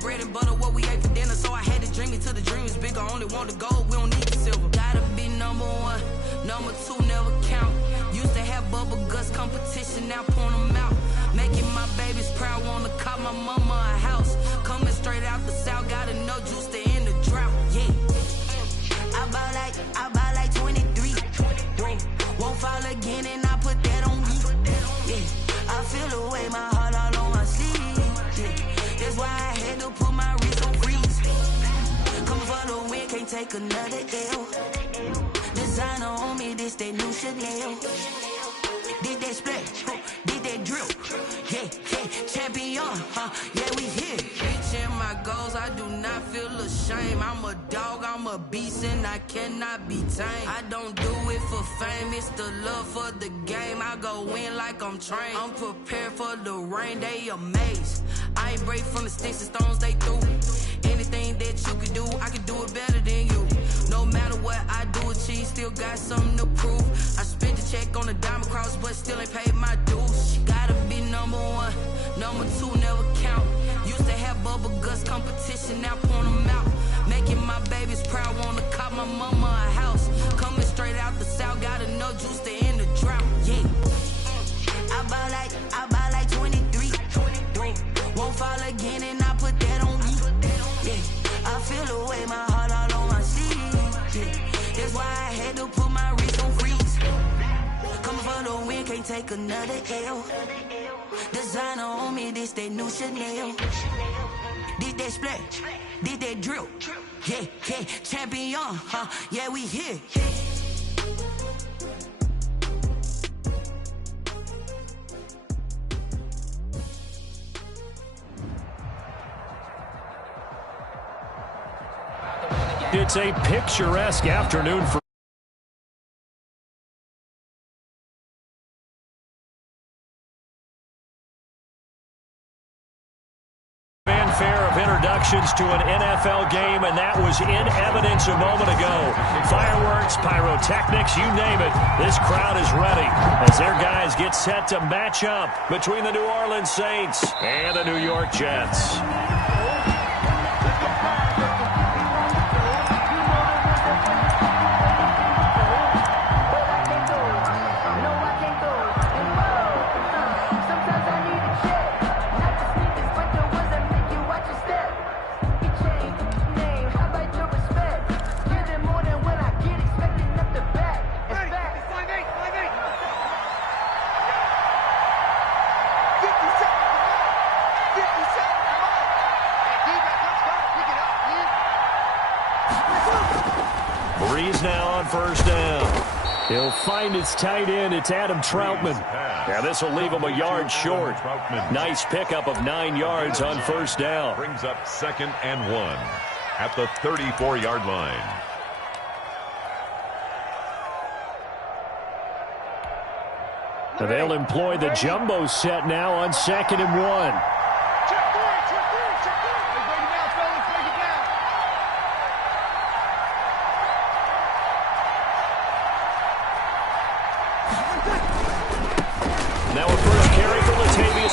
bread and butter, what we ate for dinner. So I had to dream it till the dream is bigger. Only want the gold, we don't need the silver. Gotta be number one, number two never count. Used to have bubble guts competition, now point them out. Making my babies proud, wanna cop my mama a house. Coming straight out the south, got enough juice to end the drought. Yeah, I buy like 23. Won't fall again, and I put that on me. Yeah, I feel the way, my heart all on my sleeve. Yeah, that's why I had to put my wrist on freeze. Come for the win, can't take another L. Designer on me, this that new Chanel. Did that splash, did that drill. Yeah, champion, yeah, we here. Reaching my goals, I do not feel ashamed. I'm a dog, I'm a beast, and I cannot be tamed. I don't do it for fame, it's the love for the game. I go in like I'm trained. I'm prepared for the rain, they amazed. I ain't break from the sticks and stones they threw. Anything that you can do, I can do it better than you. No matter what I do, achieve, still got something to prove. I spent the check on the diamond cross, but still ain't paid my dues. Gotta be number one, number two never count. Used to have bubble guts competition, now point them out. Making my babies proud, wanna cop my mama a house. Coming straight out the south, got enough juice to end the drought. Yeah, I buy like 23. Won't fall again, and I put that on me. Yeah, I feel the way, my heart all on my sleeve. Yeah, that's why I had to put my wrist on freeze. Coming for the win, can't take another L. Designer on me, this that new Chanel. Did that splash, did that drill. Yeah, champion, yeah, we here. It's a picturesque afternoon for fanfare of introductions to an NFL game, and that was in evidence a moment ago. Fireworks, pyrotechnics, you name it. This crowd is ready as their guys get set to match up between the New Orleans Saints and the New York Jets. Now on first down. He'll find his tight end. It's Adam Troutman. Now this will leave him a yard short. Nice pickup of 9 yards on first down. Brings up 2nd and 1 at the 34-yard line. They'll employ the jumbo set now on 2nd and 1.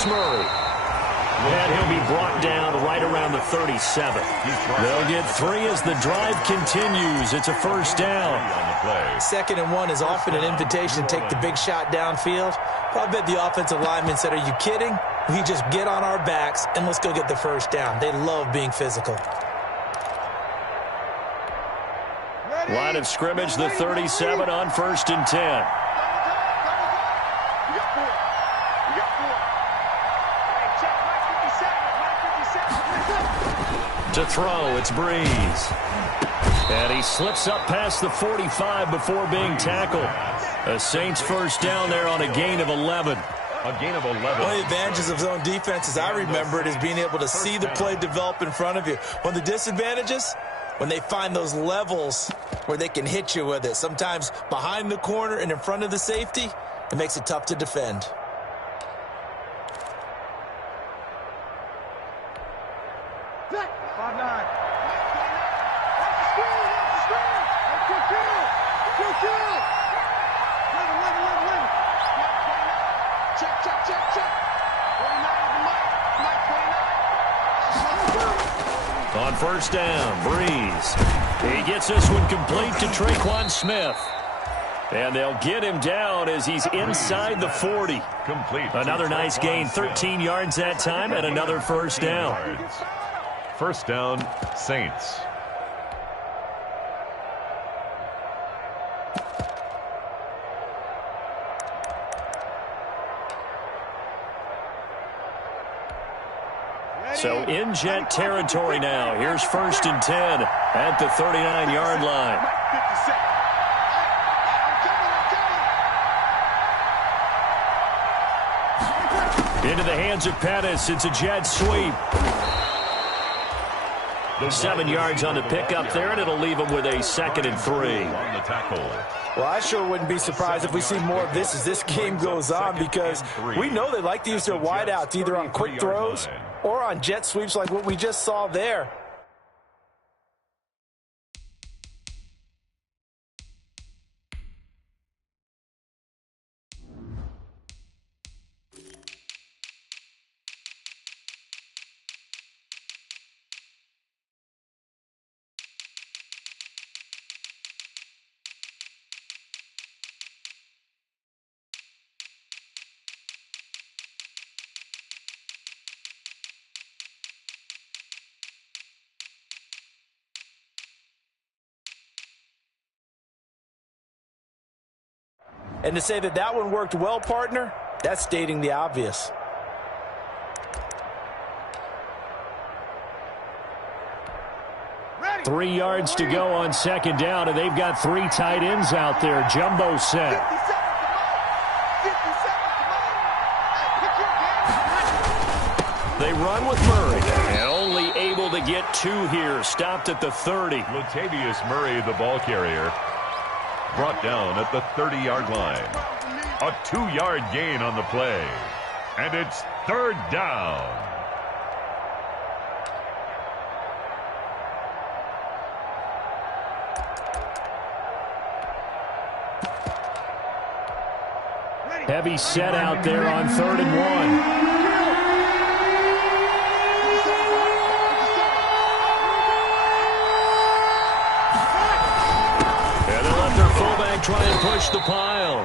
Murray. And he'll be brought down right around the 37. They'll get 3 as the drive continues. It's a first down. 2nd and 1 is often an invitation to take the big shot downfield. But I bet the offensive lineman said, are you kidding? We just get on our backs and let's go get the first down. They love being physical. Line of scrimmage, the 37 on 1st and 10. To throw, it's Breeze. And he slips up past the 45 before being tackled. A Saints first down there on a gain of 11. A gain of 11. One of the advantages of zone defense, as I remember it, is being able to see the play develop in front of you. One of the disadvantages, when they find those levels where they can hit you with it. Sometimes behind the corner and in front of the safety, it makes it tough to defend. On first down, Breeze. He gets this one complete to Traquan Smith. And they'll get him down as he's inside the 40. Complete. Another nice gain, 13 yards that time, and another first down. First down, Saints. So in Jet territory now. Here's first and 10 at the 39-yard line. Into the hands of Pettis. It's a jet sweep. 7 yards on the pickup there, and it'll leave him with a 2nd and 3. On the tackle. Well, I sure wouldn't be surprised if we see more of this as this game goes on, because we know they like to use their wideouts either on quick throws or on jet sweeps like what we just saw there. And to say that that one worked well, partner, that's stating the obvious. Ready. 3 yards to go on second down, and they've got 3 tight ends out there. Jumbo set. They run with Murray. And only able to get 2 here. Stopped at the 30. Latavius Murray, the ball carrier, brought down at the 30-yard line. A 2-yard gain on the play. And it's 3rd down. Heavy set out there on 3rd and 1. Try and push the pile.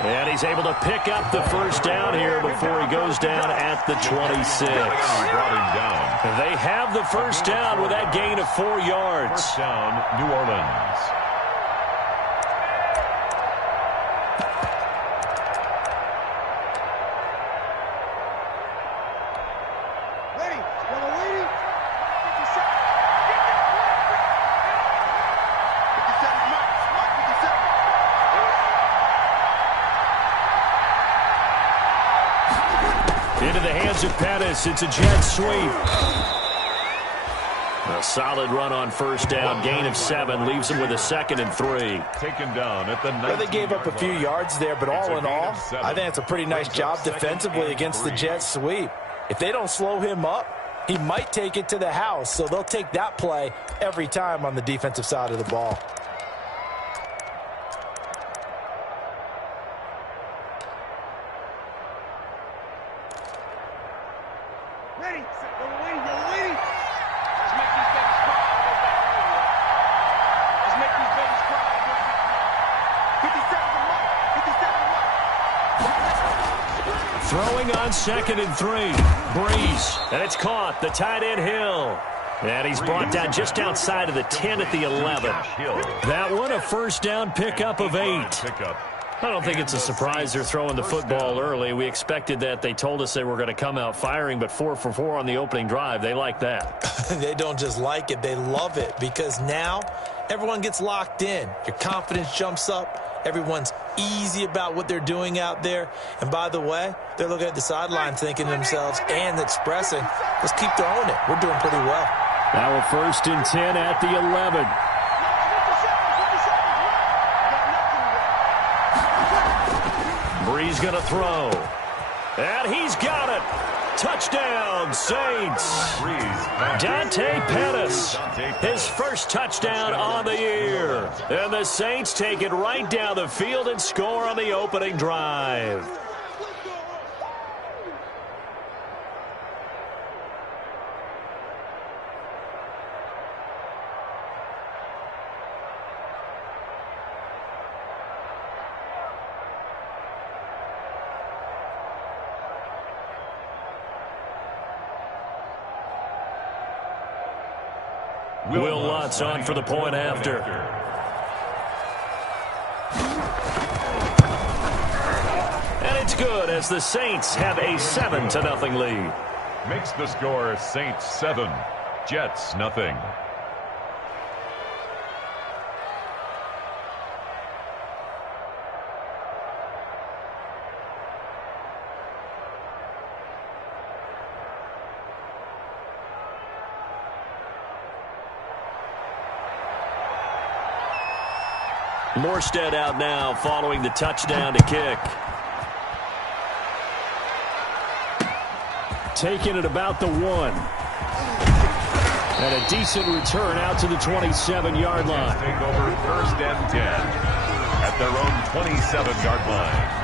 And he's able to pick up the first down here before he goes down at the 26. Brought him down. They have the first down with that gain of 4 yards. First down, New Orleans. Into the hands of Pettis. It's a jet sweep. A solid run on first down. Gain of 7 leaves him with a 2nd and 3. Taken down at the 19. Well, they gave up a few yards there, but all in all, I think it's a pretty nice job defensively against the jet sweep. If they don't slow him up, he might take it to the house, so they'll take that play every time on the defensive side of the ball. Throwing on 2nd and 3. Breeze. And it's caught. The tight end Hill. And he's brought down just outside of the 10 at the 11. That one a first down pickup of 8. I don't think it's a surprise they're throwing the football early. We expected that. They told us they were going to come out firing, but 4 for 4 on the opening drive. They like that. They don't just like it. They love it, because now everyone gets locked in. Your confidence jumps up. Everyone's easy about what they're doing out there. And by the way, they're looking at the sideline thinking to themselves and expressing, let's keep throwing it. We're doing pretty well. Now a first and 10 at the 11. Breeze going to throw. And he's got it. Touchdown, Saints. Dante Pettis, his first touchdown on the year. And the Saints take it right down the field and score on the opening drive. Will Lutz on for the point after. And it's good as the Saints have a 7-0 lead. Makes the score Saints 7, Jets nothing. Morstead out now following the touchdown to kick. Taking it about the 1. And a decent return out to the 27-yard line. Take over 1st and 10 at their own 27-yard line.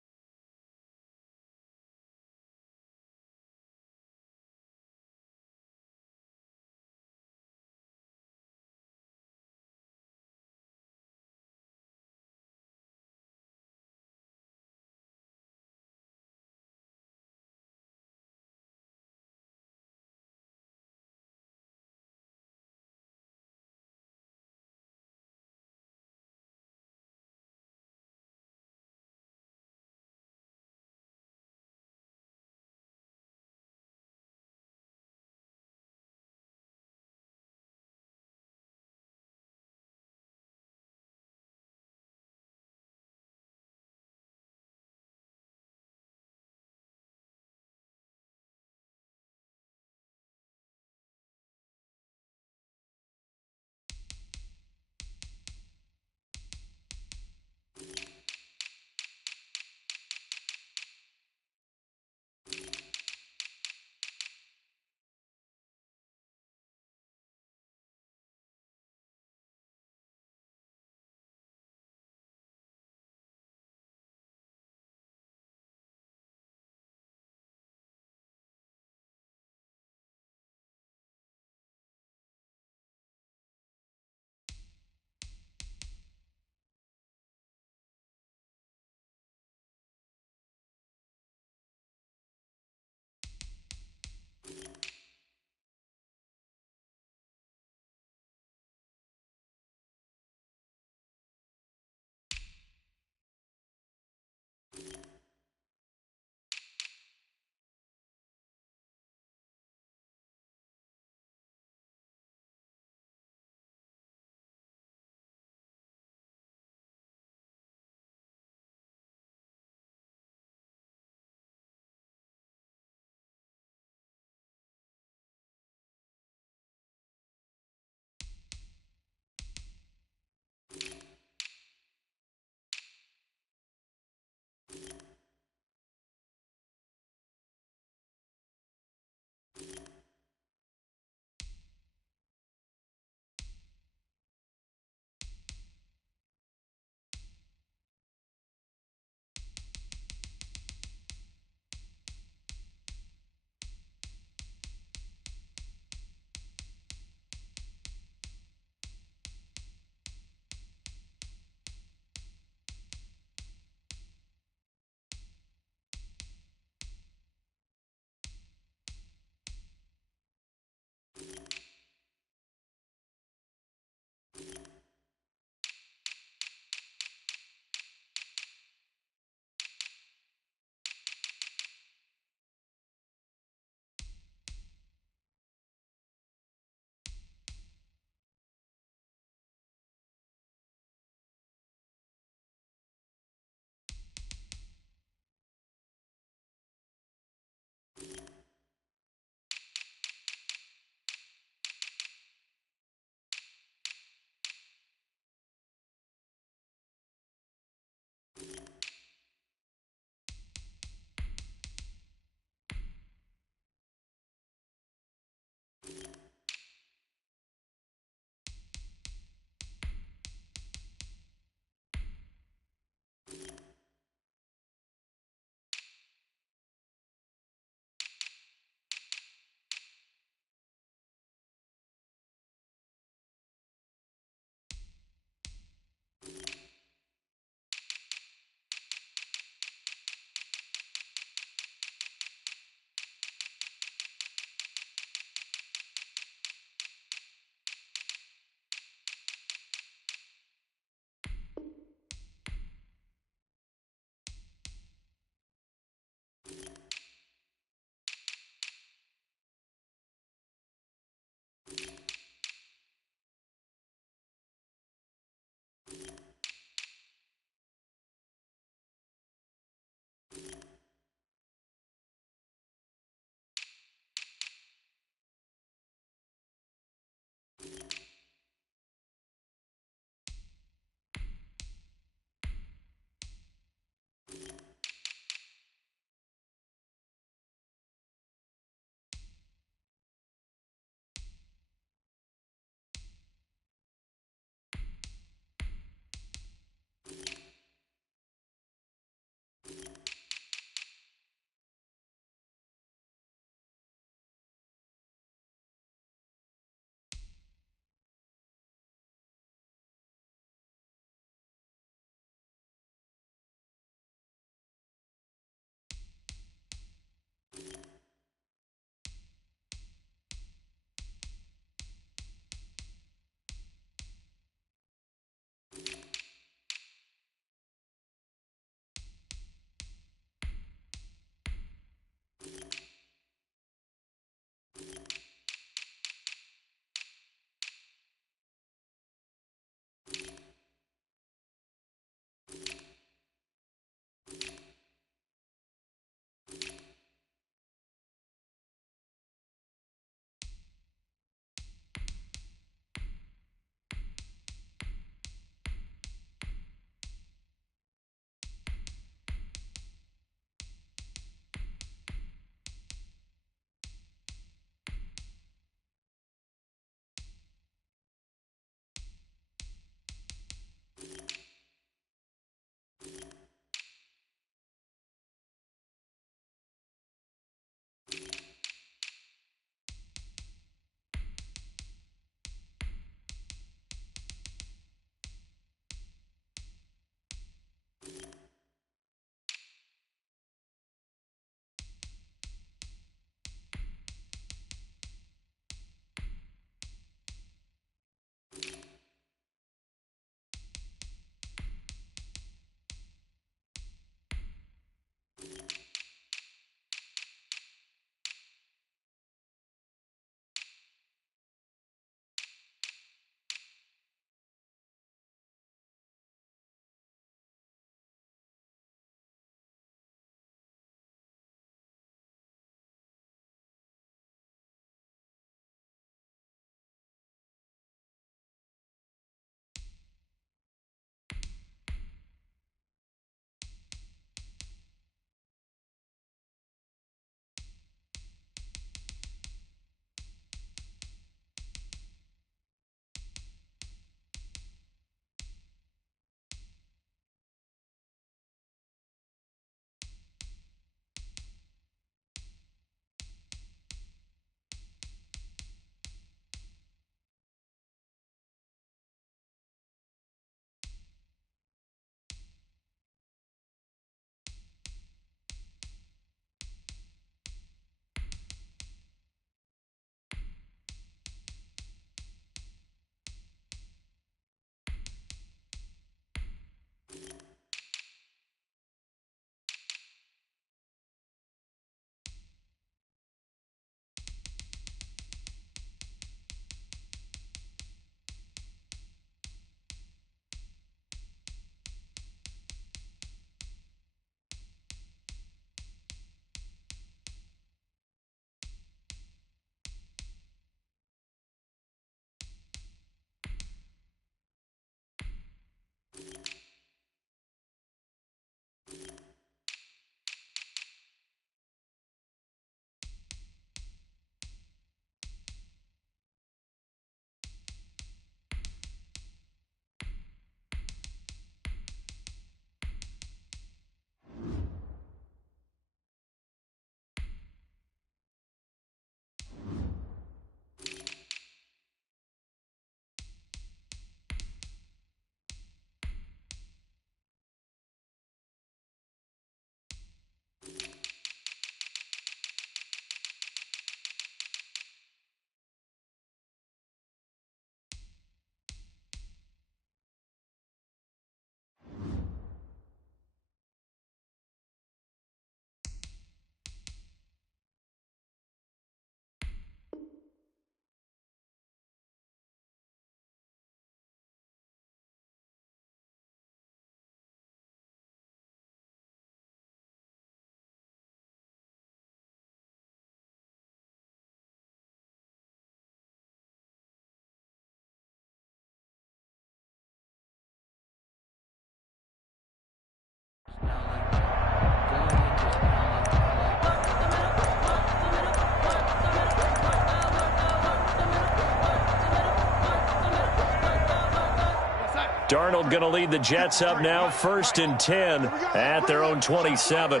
Darnold going to lead the Jets up now, 1st and 10 at their own 27.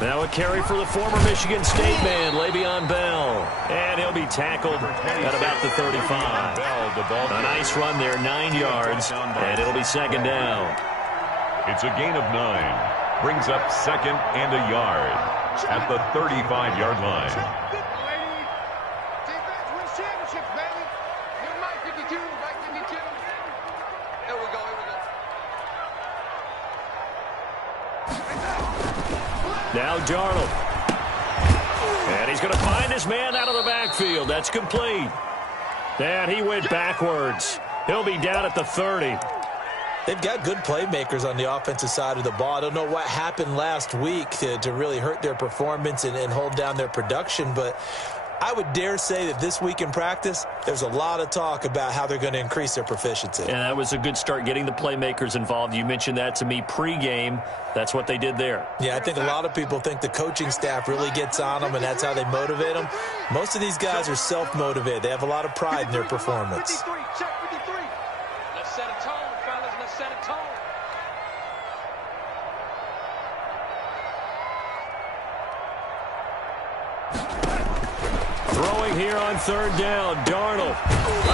Now a carry for the former Michigan State man, Le'Veon Bell. And he'll be tackled at about the 35. A nice run there, 9 yards, and it'll be 2nd down. It's a gain of 9. Brings up 2nd and a yard at the 35-yard line. Now Darnold. And he's going to find his man out of the backfield. That's complete. And he went backwards. He'll be down at the 30. They've got good playmakers on the offensive side of the ball. I don't know what happened last week to really hurt their performance and hold down their production, but I would dare say that this week in practice, there's a lot of talk about how they're going to increase their proficiency. And that was a good start, getting the playmakers involved. You mentioned that to me pregame. That's what they did there. Yeah, I think a lot of people think the coaching staff really gets on them, and that's how they motivate them. Most of these guys are self-motivated. They have a lot of pride in their performance. Let's set a tone, fellas. Let's set a tone. Throwing here on 3rd down, Darnold.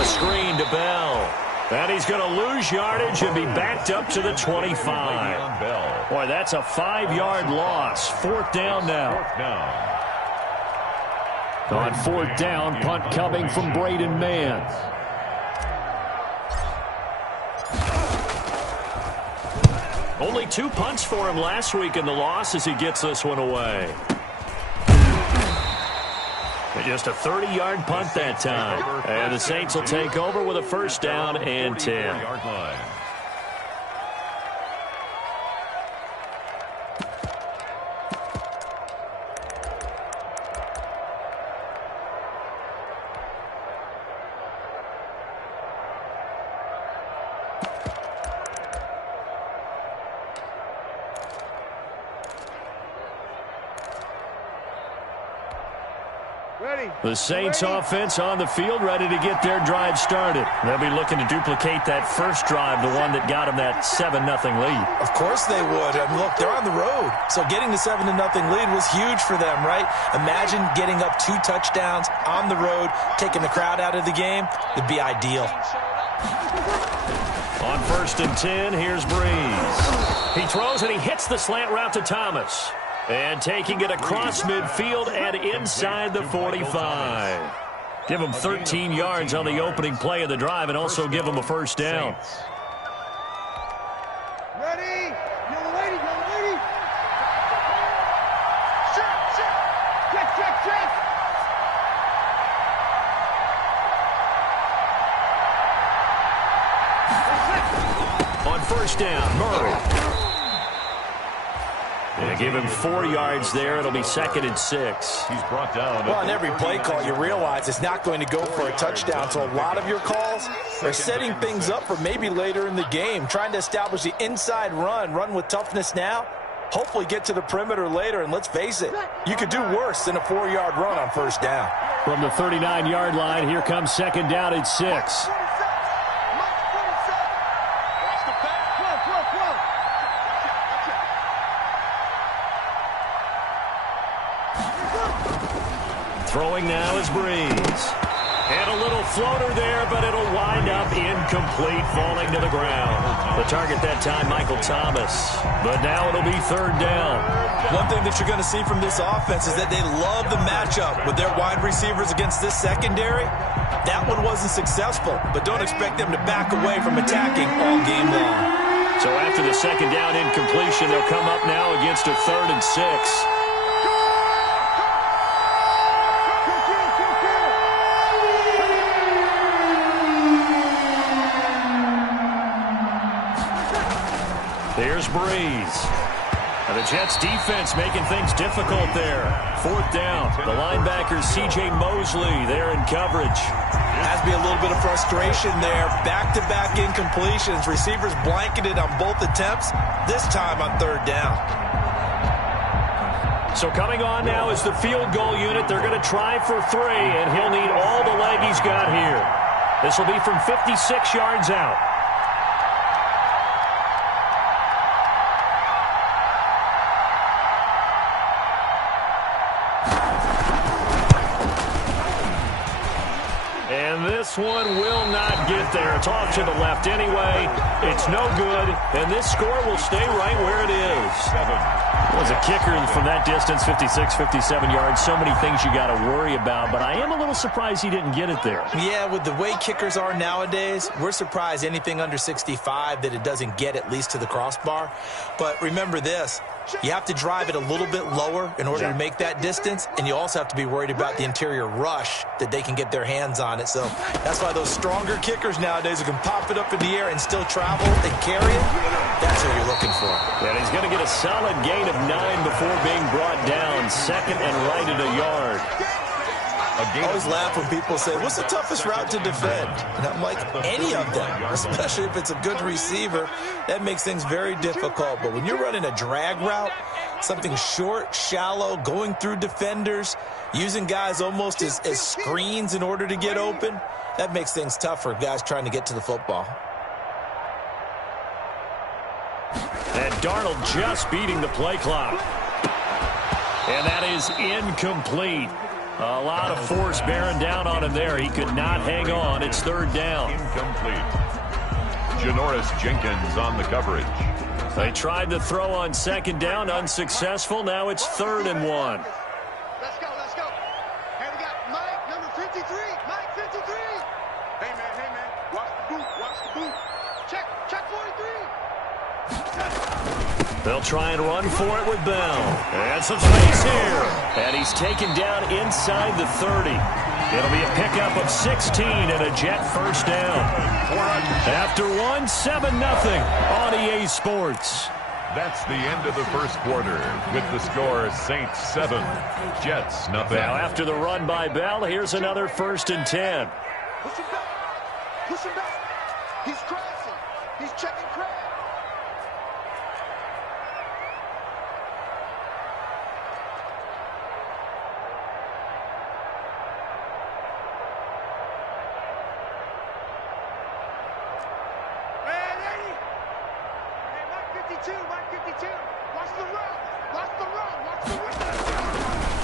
A screen to Bell. And he's going to lose yardage and be backed up to the 25. Boy, that's a 5-yard loss. 4th down now. On 4th down, punt coming from Braden Mann. Only 2 punts for him last week in the loss as he gets this one away. Just a 30-yard punt that time. And the Saints will take over with a 1st down and 10. The Saints offense on the field, ready to get their drive started. They'll be looking to duplicate that first drive, the one that got them that 7-0 lead. Of course they would. I mean, look, they're on the road. So getting the 7-0 lead was huge for them, right? Imagine getting up 2 touchdowns on the road, taking the crowd out of the game. It'd be ideal. On 1st and 10, here's Breeze. He throws and he hits the slant route to Thomas. And taking it across midfield and inside the 45. Give him 13 yards on the opening play of the drive and also give him a 1st down. Ready? Young lady. Check. On 1st down, Murray. They give him 4 yards there. It'll be 2nd and 6. He's brought down. Well, on every play call, you realize it's not going to go for a touchdown. So a lot of your calls are setting things up for maybe later in the game, trying to establish the inside run with toughness now, hopefully get to the perimeter later. And let's face it, you could do worse than a 4-yard run on 1st down. From the 39-yard line, here comes 2nd down and 6. Throwing now is Breeze. And a little floater there, but it'll wind up incomplete, falling to the ground. The target that time, Michael Thomas. But now it'll be 3rd down. One thing that you're going to see from this offense is that they love the matchup with their wide receivers against this secondary. That one wasn't successful, but don't expect them to back away from attacking all game long. So after the 2nd down incompletion, they'll come up now against a 3rd and 6. There's Breeze. And the Jets defense making things difficult there. 4th down. The linebacker C.J. Mosley there in coverage. Has to be a little bit of frustration there. Back-to-back incompletions. Receivers blanketed on both attempts, this time on 3rd down. So coming on now is the field goal unit. They're going to try for 3, and he'll need all the leg he's got here. This will be from 56 yards out. And this one will not get there. It's off to the left anyway. It's no good, and this score will stay right where it is. Well, as a kicker from that distance, 56, 57 yards, so many things you got to worry about, but I am a little surprised he didn't get it there. Yeah, with the way kickers are nowadays, we're surprised anything under 65 that it doesn't get at least to the crossbar. But remember this, you have to drive it a little bit lower in order to make that distance, and you also have to be worried about the interior rush that they can get their hands on it. So that's why those stronger kickers nowadays who can pop it up in the air and still travel and carry it, that's what you're looking for. And he's going to get a solid gain of 9 before being brought down, second and right at a yard. I always laugh when people say, what's the toughest route to defend? And I'm like, any of them, especially if it's a good receiver. That makes things very difficult. But when you're running a drag route, something short, shallow, going through defenders, using guys almost as screens in order to get open, that makes things tough for guys trying to get to the football. And Darnold just beating the play clock. And that is incomplete. A lot of force bearing down on him there. He could not hang on. It's third down. Incomplete. Janoris Jenkins on the coverage. They tried to throw on second down, unsuccessful. Now it's 3rd and 1. Let's go, let's go. Hey, we got Mike, number 53. Mike, 53. Hey, man. Watch the boot. Check 43. They'll try and run for it with Bell. And some space here. And he's taken down inside the 30. It'll be a pickup of 16 and a Jet first down. After 1, 7-0 on EA Sports. That's the end of the first quarter with the score Saints 7, Jets nothing. Now after the run by Bell, here's another 1st and 10. Push him back. He's crossing. He's checking crab.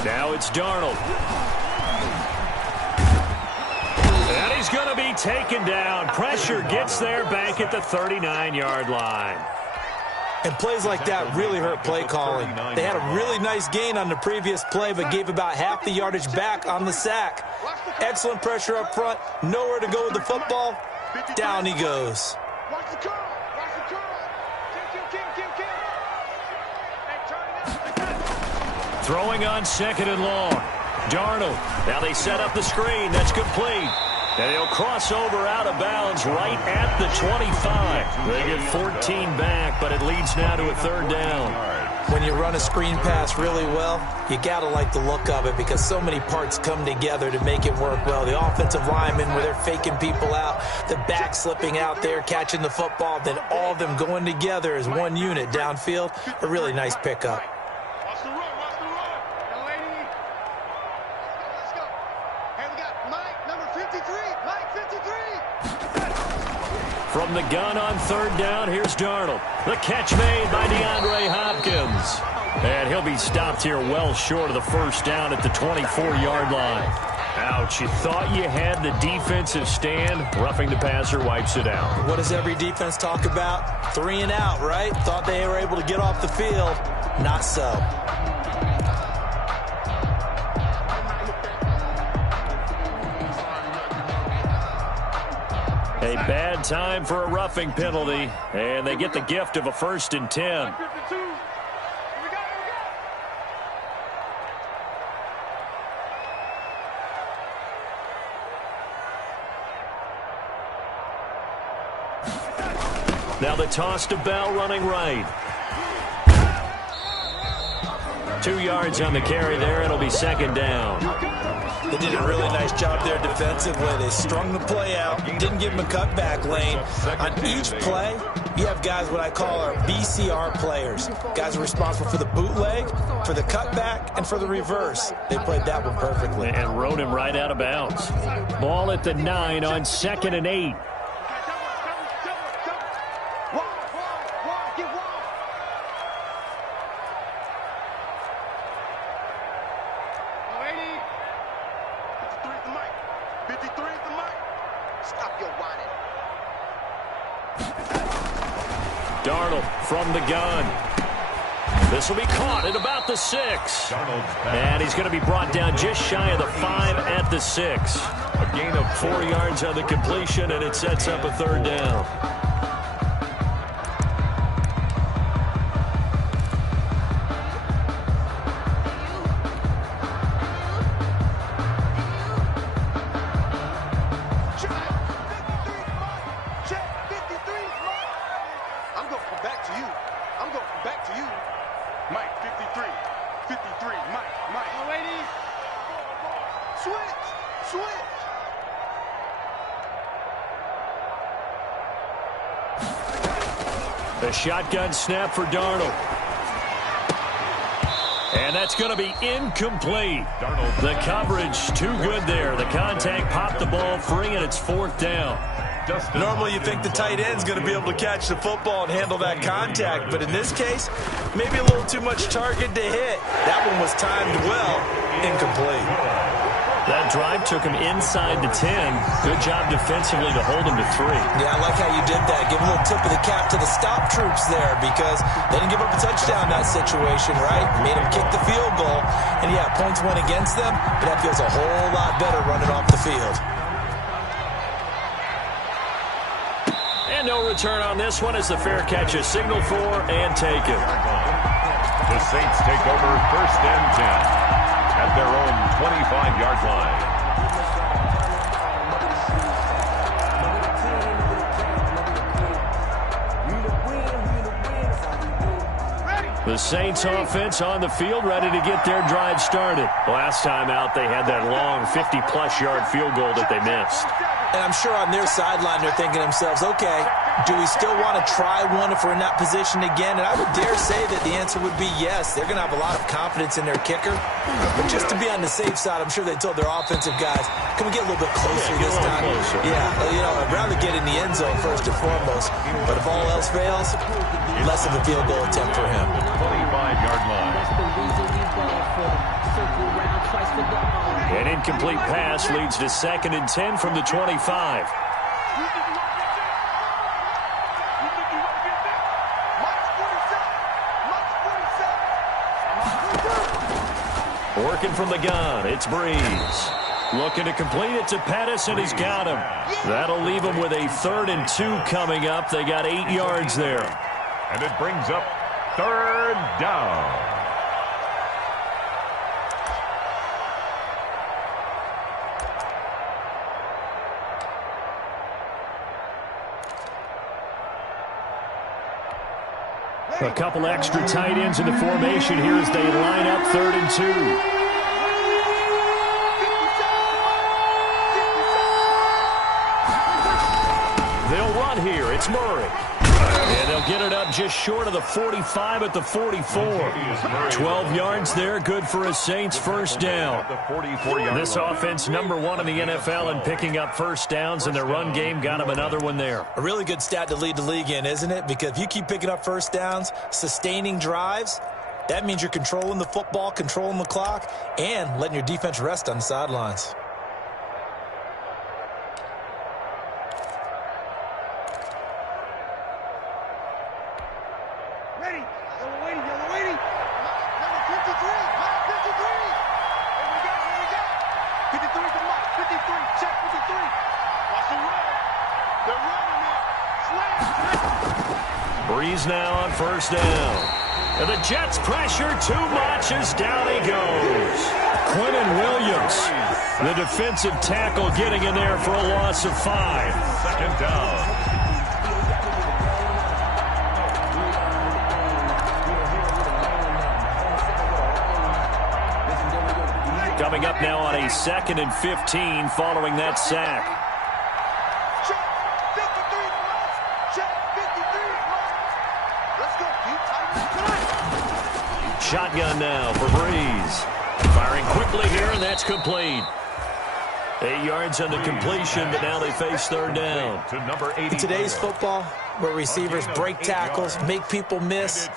Now it's Darnold. And he's going to be taken down. Pressure gets there back at the 39-yard line. And plays like that really hurt play calling. They had a really nice gain on the previous play, but gave about half the yardage back on the sack. Excellent pressure up front. Nowhere to go with the football. Down he goes. Watch the curl. Throwing on 2nd and long. Darnold. Now they set up the screen. That's complete. And he'll cross over out of bounds right at the 25. They get 14 back, but it leads now to a 3rd down. When you run a screen pass really well, you got to like the look of it because so many parts come together to make it work well. The offensive linemen where they're faking people out, the back slipping out there, catching the football, then all of them going together as one unit downfield. A really nice pickup. From the gun on 3rd down, here's Darnold. The catch made by DeAndre Hopkins. And he'll be stopped here well short of the 1st down at the 24-yard line. Ouch, you thought you had the defensive stand. Roughing the passer wipes it out. What does every defense talk about? 3 and out, right? Thought they were able to get off the field. Not so. A bad time for a roughing penalty, and they get the gift of a 1st and 10. Now the toss to Bell running right. 2 yards on the carry there. It'll be 2nd down. They did a really nice job there defensively. They strung the play out, didn't give him a cutback lane. On each play, You have guys what I call our BCR players. Guys are responsible for the bootleg, for the cutback, and for the reverse. They played that one perfectly. And rode him right out of bounds. Ball at the 9 on 2nd and 8. Darnold from the gun. This will be caught at about the 6. And he's going to be brought down just shy of the 5 at the 6. A gain of 4 yards on the completion, and it sets up a 3rd down. The shotgun snap for Darnold. And that's going to be incomplete. The coverage too good there. The contact popped the ball free, and it's 4th down. Normally you think the tight end's going to be able to catch the football and handle that contact, but in this case, maybe a little too much target to hit. That one was timed well, incomplete. That drive took him inside the 10. Good job defensively to hold him to 3. Yeah, I like how you did that. Give a little tip of the cap to the stop troops there because they didn't give up a touchdown in that situation, right? Made them kick the field goal. And, yeah, points went against them, but that feels a whole lot better running off the field. And no return on this one as the fair catch is signaled for and taken. The Saints take over 1st and 10. At their own 25-yard line. The Saints offense on the field, ready to get their drive started. Last time out, they had that long 50-plus yard field goal that they missed. And I'm sure on their sideline they're thinking to themselves, okay, do we still want to try one if we're in that position again? And I would dare say that the answer would be yes. They're going to have a lot of confidence in their kicker. But just to be on the safe side, I'm sure they told their offensive guys, can we get a little bit closer this time? Closer. Yeah, you know, I'd rather get in the end zone first and foremost. But if all else fails, less of a field goal attempt for him. 25-yard line. An incomplete pass leads to 2nd and 10 from the 25. Working from the gun, it's Breeze. Looking to complete it to Pettis, and he's got him. That'll leave him with a 3rd and 2 coming up. They got 8 yards there. And it brings up 3rd down. A couple extra tight ends in the formation here as they line up 3rd and 2. They'll run here. It's Murray. And they'll get it up just short of the 45 at the 44. 12 yards there, good for a Saints 1st down. This offense #1 in the NFL in picking up 1st downs, and their run game got them another one there. A really good stat to lead the league in, isn't it? Because if you keep picking up 1st downs, sustaining drives, that means you're controlling the football, controlling the clock, and letting your defense rest on the sidelines. Breeze now on 1st down. And the Jets pressure too much as down he goes. Quentin Williams, the defensive tackle, getting in there for a loss of 5. 2nd down. Coming up now on a 2nd and 15 following that sack. Check 53, check 53. Shotgun now for Breeze. Firing quickly here, and that's complete. 8 yards on the completion, but now they face third down. In today's football, where receivers break tackles, make people miss,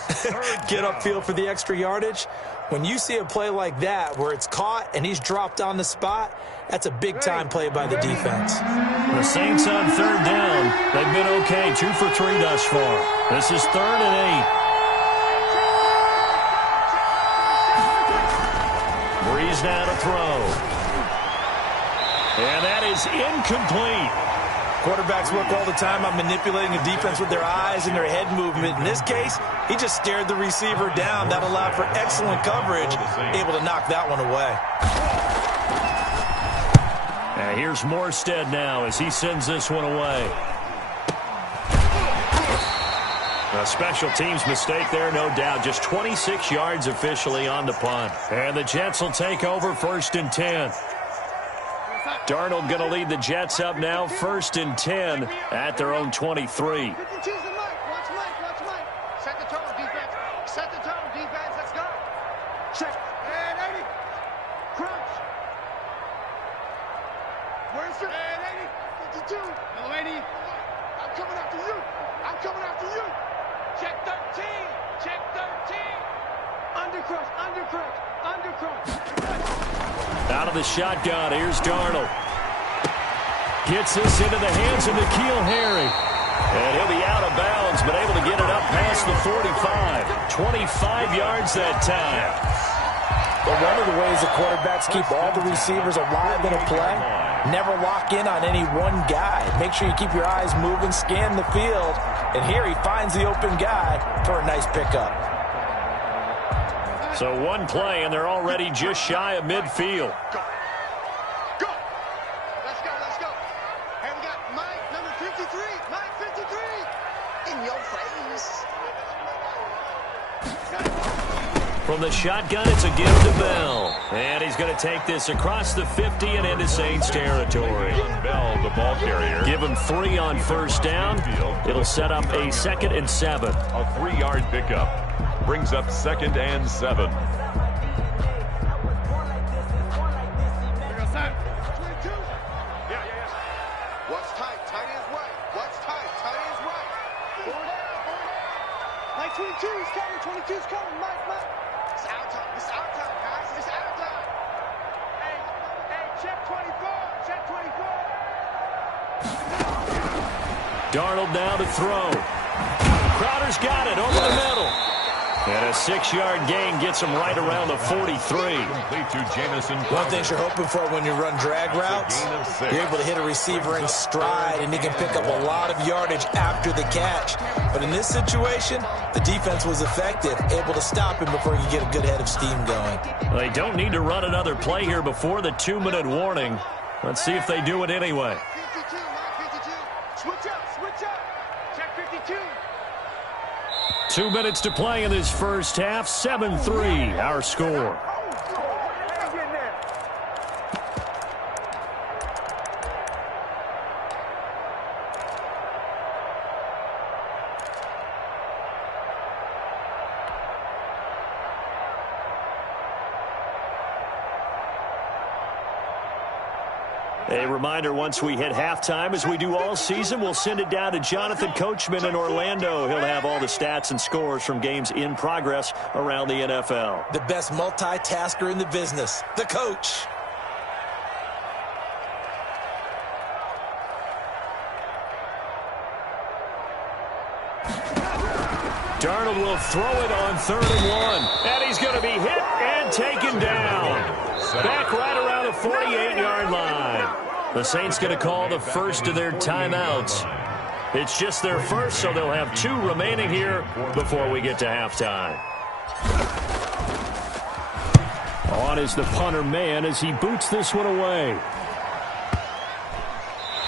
get upfield for the extra yardage, when you see a play like that where it's caught and he's dropped on the spot, that's a big-time play by the defense. The Saints on third down. They've been okay, 2 for 3 thus far. This is 3rd and 8. Breeze now to throw. And that is incomplete. Quarterbacks work all the time on manipulating a defense with their eyes and their head movement. In this case, he just stared the receiver down. That allowed for excellent coverage, able to knock that one away. And here's Morstead now as he sends this one away. A special teams mistake there, no doubt. Just 26 yards officially on the punt. And the Jets will take over 1st and 10. Darnold going to lead the Jets up now, 1st and 10 at their own 23. Watch Mike. Set the tone, defense. Set the tone, defense. Let's go. Check. And 80. Crouch. Where's it? And 80. 52. No, 80. I'm coming after you. I'm coming after you. Check 13. Check 13. Undercrush. Undercrush. Undercrush. Out of the shotgun, here's Darnold. Gets this into the hands of N'Keal Harry. And he'll be out of bounds, but able to get it up past the 45. 25 yards that time. But one of the ways the quarterbacks keep all the receivers alive in a play, never lock in on any one guy. Make sure you keep your eyes moving, scan the field. And here he finds the open guy for a nice pickup. So one play, and they're already just shy of midfield. Go. Go. Let's go. Let's go. And we got Mike, number 53. Mike, 53. In your face. From the shotgun, it's a give to Bell. And he's going to take this across the 50 and into Saints territory. Bell, the ball carrier. Give him 3 on 1st down. It'll set up a 2nd and 7. A 3-yard pickup. Brings up 2nd and 7. 22. Yeah. What's tight? Tight is right. What's tight? Tight is right. Mike, 22 is coming. 22 is coming. Mike. It's our time. It's our time, guys. It's our time. Hey, check 24. Check 24. Darnold now to throw. Crowder's got it over the middle. And a 6-yard gain gets him right around the 43. Complete to Jamison. One thing you're hoping for when you run drag routes, you're able to hit a receiver in stride, and he can pick up a lot of yardage after the catch. But in this situation, the defense was effective, able to stop him before you get a good head of steam going. Well, they don't need to run another play here before the 2-minute warning. Let's see if they do it anyway. 52, Mike, 52. Switch up. Check 52. 2 minutes to play in this first half. 7-3, our score. A reminder, once we hit halftime, as we do all season, we'll send it down to Jonathan Coachman in Orlando. He'll have all the stats and scores from games in progress around the NFL. The best multitasker in the business, the coach. Darnold will throw it on 3rd and 1. And he's going to be hit and taken down. Back right around the 48-yard line. The Saints going to call the first of their timeouts. It's just their first, so they'll have 2 remaining here before we get to halftime. On is the punter man as he boots this one away.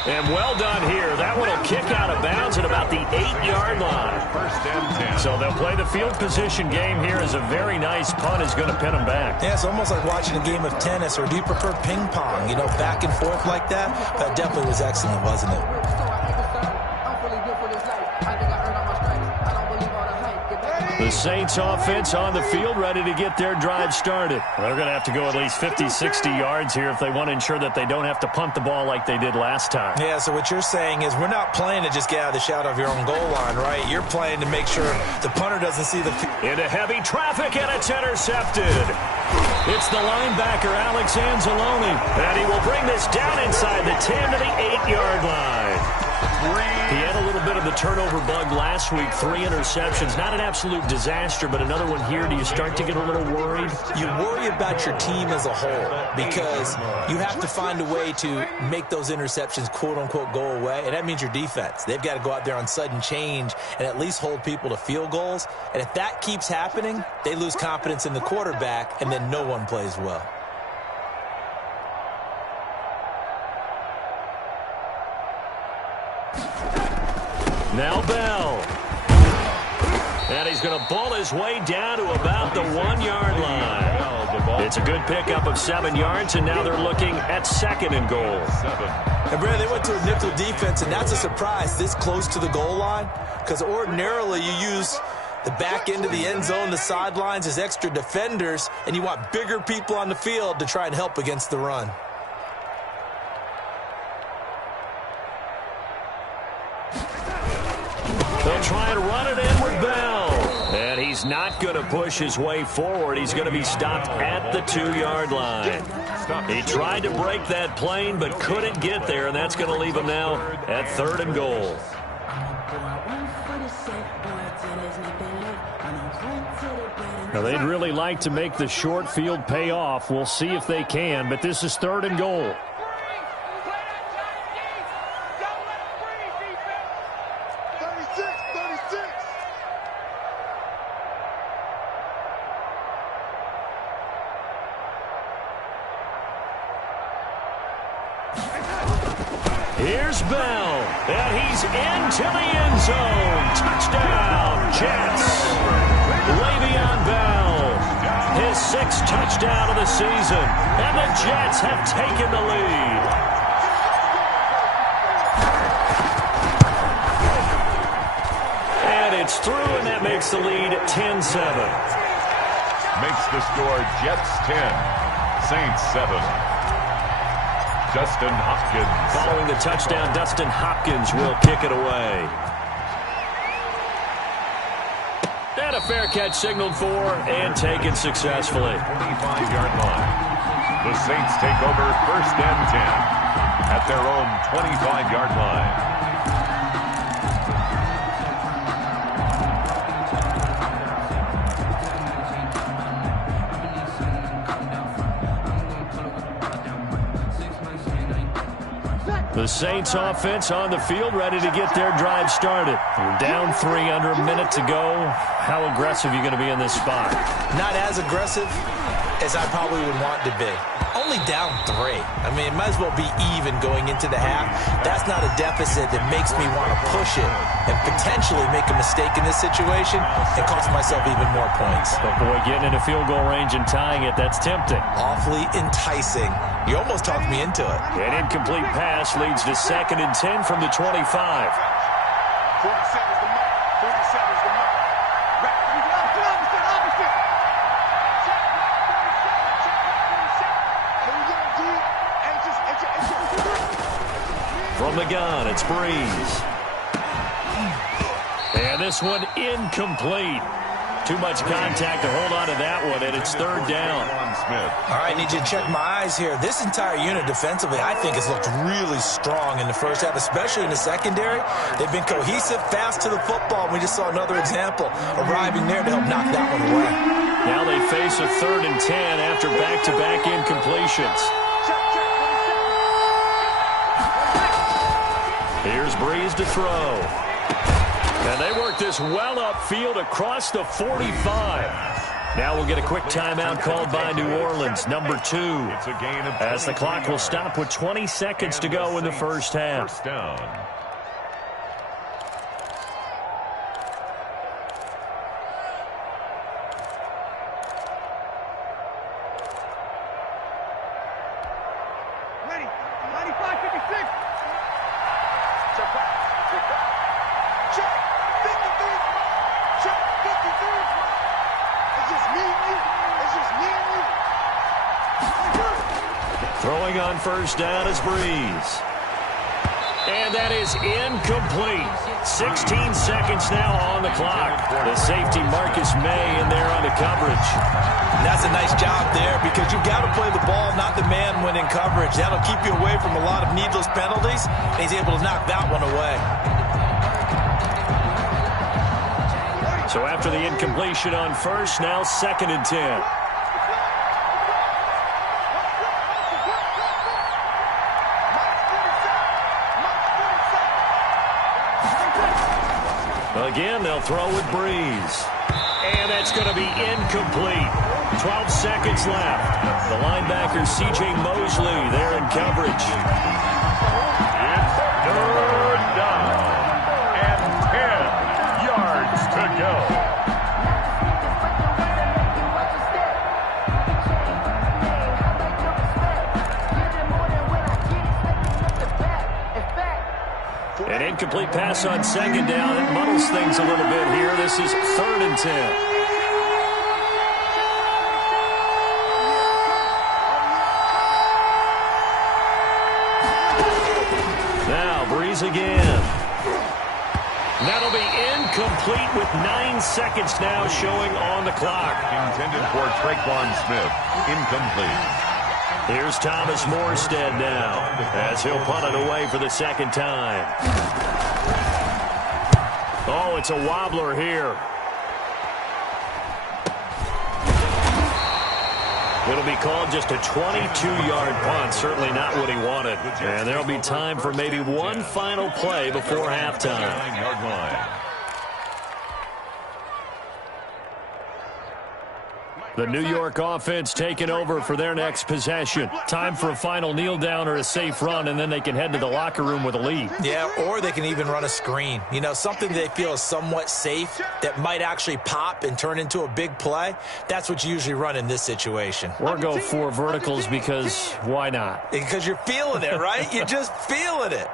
And well done here. That one will kick out of bounds at about the 8-yard line. 1st and 10. So they'll play the field position game here as a very nice punt is going to pin them back. Yeah, it's almost like watching a game of tennis, or do you prefer ping pong? You know, back and forth like that? That definitely was excellent, wasn't it? The Saints offense on the field, ready to get their drive started. They're going to have to go at least 50, 60 yards here if they want to ensure that they don't have to punt the ball like they did last time. Yeah, so what you're saying is we're not playing to just get out of the shadow of your own goal line, right? You're playing to make sure the punter doesn't see the... Into heavy traffic, and it's intercepted. It's the linebacker, Alex Anzalone, and he will bring this down inside the 10 to the 8-yard line. He had a little bit of the turnover bug last week, 3 interceptions. Not an absolute disaster, but another one here. Do you start to get a little worried? You worry about your team as a whole because you have to find a way to make those interceptions, quote-unquote, go away, and that means your defense. They've got to go out there on sudden change and at least hold people to field goals, and if that keeps happening, they lose confidence in the quarterback, and then no one plays well. Now Bell. And he's going to ball his way down to about the 1-yard line. It's a good pickup of 7 yards, and now they're looking at 2nd and goal. And, Brad, they went to a nickel defense, and that's a surprise this close to the goal line because ordinarily you use the back end of the end zone, the sidelines as extra defenders, and you want bigger people on the field to try and help against the run. They'll try and run it in with Bell. And he's not going to push his way forward. He's going to be stopped at the 2-yard line. He tried to break that plane but couldn't get there, and that's going to leave him now at 3rd and goal. Now, they'd really like to make the short field pay off. We'll see if they can, but this is 3rd and goal. Here's Bell, and he's into the end zone. Touchdown, Jets. Le'Veon Bell, his 6th touchdown of the season, and the Jets have taken the lead. And it's through, and that makes the lead 10-7. Makes the score Jets 10, Saints 7. Dustin Hopkins. Following the touchdown, Dustin Hopkins will kick it away. And a fair catch signaled for and taken successfully. 25-yard line. The Saints take over 1st and 10 at their own 25-yard line. The Saints offense on the field, ready to get their drive started. We're down 3 under a minute to go. How aggressive are you going to be in this spot? Not as aggressive as I probably would want to be. Only down 3. I mean, it might as well be even going into the half. That's not a deficit that makes me want to push it and potentially make a mistake in this situation and cost myself even more points. But boy, getting into field goal range and tying it, that's tempting. Awfully enticing. You almost talked me into it. An incomplete pass leads to 2nd and 10 from the 25. 47's the mark. 47's the mark. Right. Opposite. Check 47. Here we go, G. From the gun, it's Breeze. And this one incomplete. Too much contact to hold on to that one, and it's 3rd down. All right, need you to check my eyes here. This entire unit defensively, I think, has looked really strong in the first half, especially in the secondary. They've been cohesive, fast to the football, and we just saw another example arriving there to help knock that one away. Now they face a 3rd and 10 after back-to-back incompletions. Here's Breeze to throw. And they work this well upfield across the 45. Now we'll get a quick timeout called by New Orleans, number 2. It's a gain of 20 as the clock will stop with 20 seconds to go in the first half. First down. Ready. 95-56. Check back. Check 53. Check 53. throwing on first down is Breeze. And that is incomplete. 16 seconds now on the clock. The safety Marcus May in there on the coverage. That's a nice job there because you've got to play the ball, not the man when in coverage. That'll keep you away from a lot of needless penalties, and he's able to knock that one away. So after the incompletion on first, now 2nd and 10. Again, they'll throw with Breeze. And that's going to be incomplete. 12 seconds left. The linebacker, C.J. Mosley, there in coverage. It's 3rd down and 10 yards to go. An incomplete pass on 2nd down. It muddles things a little bit here. This is 3rd and 10. Now Breeze again. That'll be incomplete with 9 seconds now showing on the clock. Intended for Traquan Smith. Incomplete. Here's Thomas Morstead now as he'll punt it away for the 2nd time. Oh, it's a wobbler here. It'll be called just a 22-yard punt. Certainly not what he wanted. And there'll be time for maybe one final play before halftime. 9-yard line. The New York offense taking over for their next possession. Time for a final kneel down or a safe run, and then they can head to the locker room with a lead. Yeah, or they can even run a screen. You know, something they feel is somewhat safe that might actually pop and turn into a big play. That's what you usually run in this situation. Or go 4 verticals because why not? Because you're feeling it, right? You're just feeling it.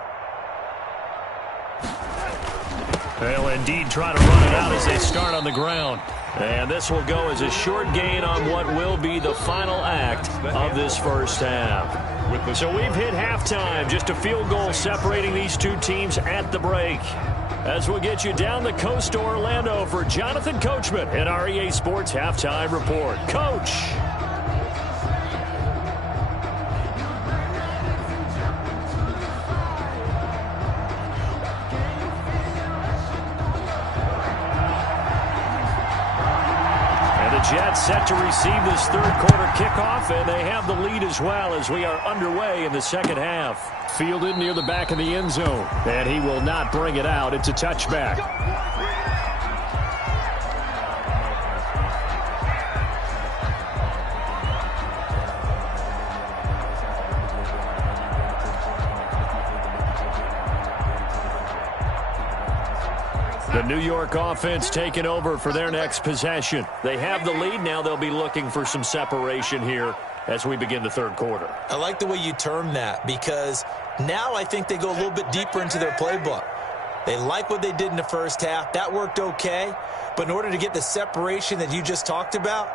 They'll indeed try to run it out as they start on the ground. And this will go as a short gain on what will be the final act of this first half. So we've hit halftime. Just a field goal separating these two teams at the break. As we'll get you down the coast to Orlando for Jonathan Coachman at our EA Sports Halftime Report. Coach. Jets set to receive this third quarter kickoff, and they have the lead as well as we are underway in the second half. Fielded near the back of the end zone, and he will not bring it out. It's a touchback. The New York offense taking over for their next possession. They have the lead. Now they'll be looking for some separation here as we begin the third quarter. I like the way you term that because now I think they go a little bit deeper into their playbook. They like what they did in the first half. That worked okay. But in order to get the separation that you just talked about,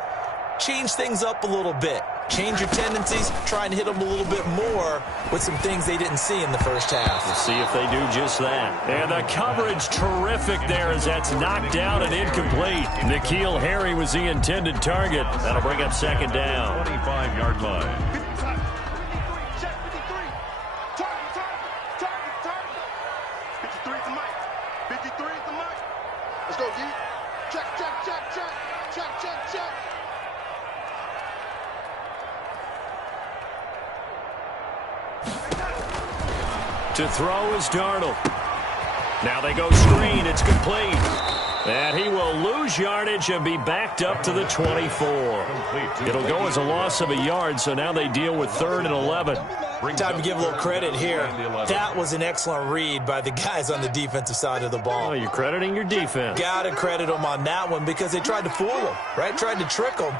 change things up a little bit. Change your tendencies, try and hit them a little bit more with some things they didn't see in the first half. We'll see if they do just that. And the coverage terrific there as that's knocked down and incomplete. N'Keal Harry was the intended target. That'll bring up 2nd down. 25-yard line. 53 at the mic. 53 at the mic. Let's go, D. Check, check, check, check. Check, check, check. To throw is Darnold. Now they go screen. It's complete. And he will lose yardage and be backed up to the 24. It'll go as a loss of a yard, so now they deal with 3rd and 11. Time to give a little credit here. That was an excellent read by the guys on the defensive side of the ball. Oh, you're crediting your defense. Got to credit them on that one because they tried to fool them, right? Tried to trick them.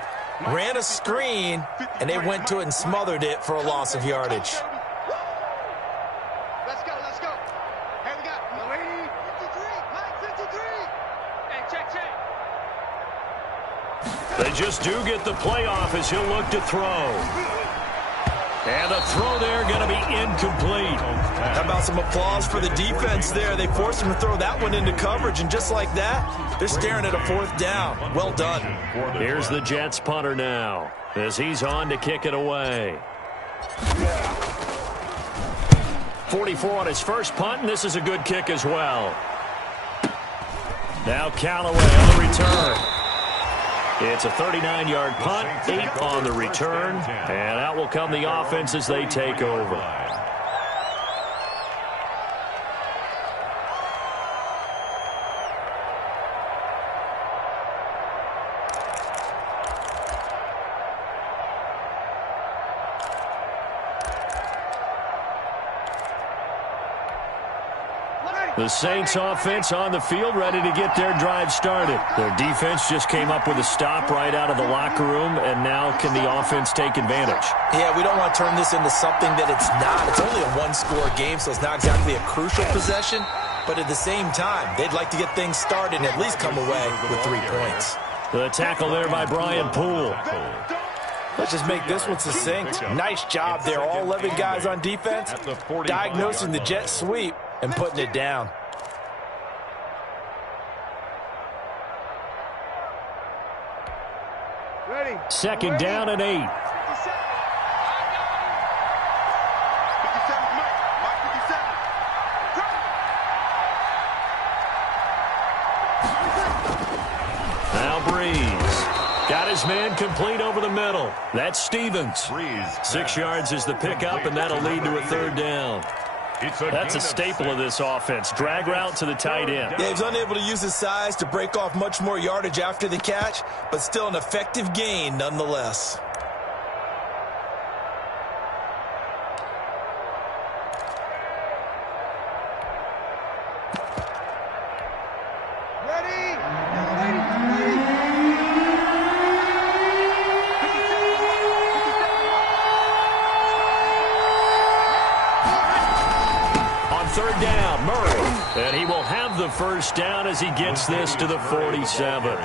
Ran a screen, and they went to it and smothered it for a loss of yardage. Let's go, let's go. Here we go. No, 80. 53. Mike, 53. Hey, check, check. They just do get the playoff as he'll look to throw. And the throw there going to be incomplete. How about some applause for the defense there? They forced him to throw that one into coverage, and just like that, they're staring at a 4th down. Well done. Here's the Jets punter now as he's on to kick it away. 44 on his first punt, and this is a good kick as well. Now Canale on the return. It's a 39-yard punt, 8 on the return, and out will come the offense as they take over. The Saints offense on the field, ready to get their drive started. Their defense just came up with a stop right out of the locker room, and now can the offense take advantage? Yeah, we don't want to turn this into something that it's not. It's only a one-score game, so it's not exactly a crucial possession. But at the same time, they'd like to get things started and at least come away with 3 points. The tackle there by Brian Poole. Let's just make this one succinct. Nice job there. All 11 guys on defense diagnosing the jet sweep and putting it down. Ready. 2nd down and 8. 57, Mike 57. Now Breeze. Got his man complete over the middle. That's Stevens. 6 yards is the pickup, and that'll lead to a 3rd down. That's a staple of this offense. Drag route to the tight end. Yeah, he's unable to use his size to break off much more yardage after the catch, but still an effective gain nonetheless. And he will have the 1st down as he gets this to the 47.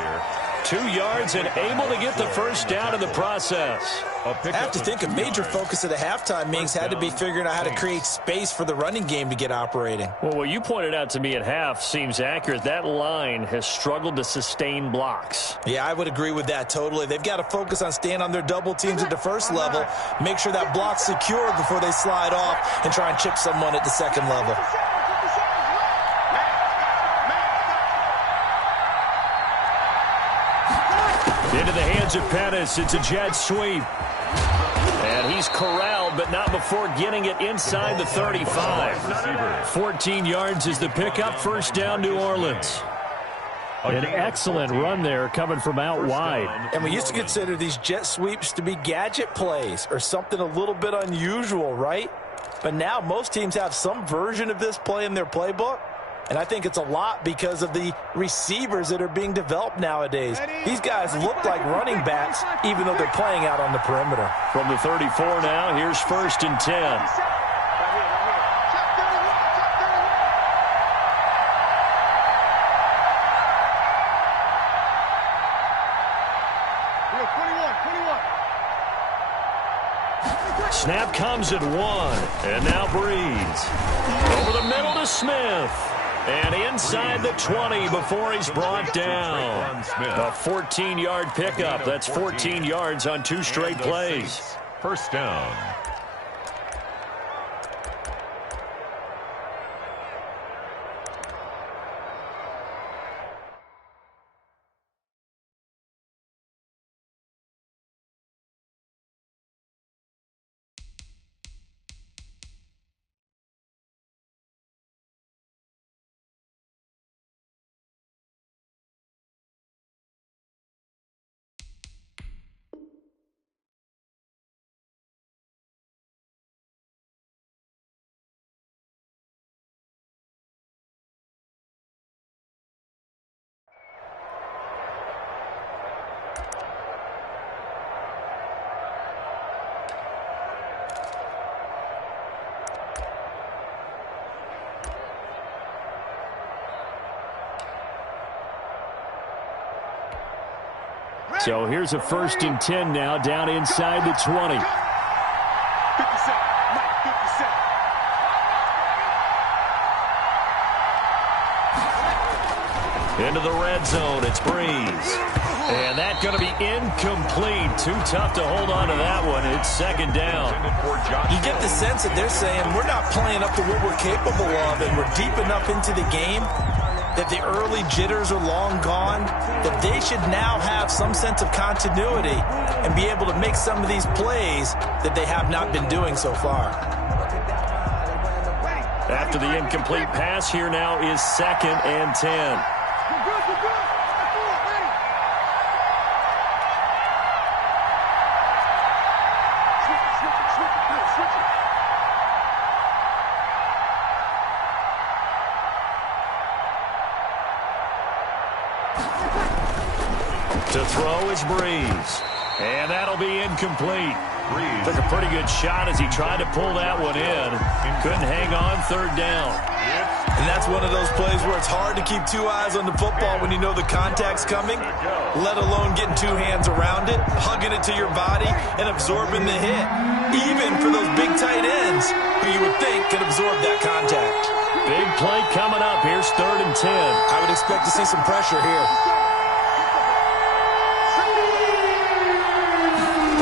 2 yards and able to get the 1st down in the process. I have to think a major focus of the halftime meetings had to be figuring out how to create space for the running game to get operating. Well, what you pointed out to me at half seems accurate. That line has struggled to sustain blocks. Yeah, I would agree with that totally. They've got to focus on staying on their double teams at the 1st level, make sure that block's secured before they slide off and try and chip someone at the 2nd level. Into the hands of Pettis. It's a jet sweep. And he's corralled, but not before getting it inside the 35. 14 yards is the pickup. 1st down, New Orleans. An excellent run there coming from out wide. And we used to consider these jet sweeps to be gadget plays or something a little bit unusual, right? But now most teams have some version of this play in their playbook. And I think it's a lot because of the receivers that are being developed nowadays. These guys look like running backs, even though they're playing out on the perimeter. From the 34 now, here's 1st and 10. Snap comes at 1. And now Breeze. Over the middle to Smith. And inside the 20 before he's brought down. A 14-yard pickup. That's 14 yards on 2 straight plays. 1st down. So here's a 1st and 10 now, down inside the 20. Into the red zone, it's Breeze. And that's going to be incomplete. Too tough to hold on to that one. It's second down. You get the sense that they're saying we're not playing up to what we're capable of, and we're deep enough into the game that the early jitters are long gone, that they should now have some sense of continuity and be able to make some of these plays that they have not been doing so far. After the incomplete pass, here now is 2nd and 10. To throw is Breeze. And that'll be incomplete. Breeze took a pretty good shot as he tried to pull that one in. Couldn't hang on, 3rd down. And that's one of those plays where it's hard to keep 2 eyes on the football when you know the contact's coming, let alone getting 2 hands around it, hugging it to your body, and absorbing the hit. Even for those big tight ends who you would think could absorb that contact. Big play coming up. Here's 3rd and 10. I would expect to see some pressure here.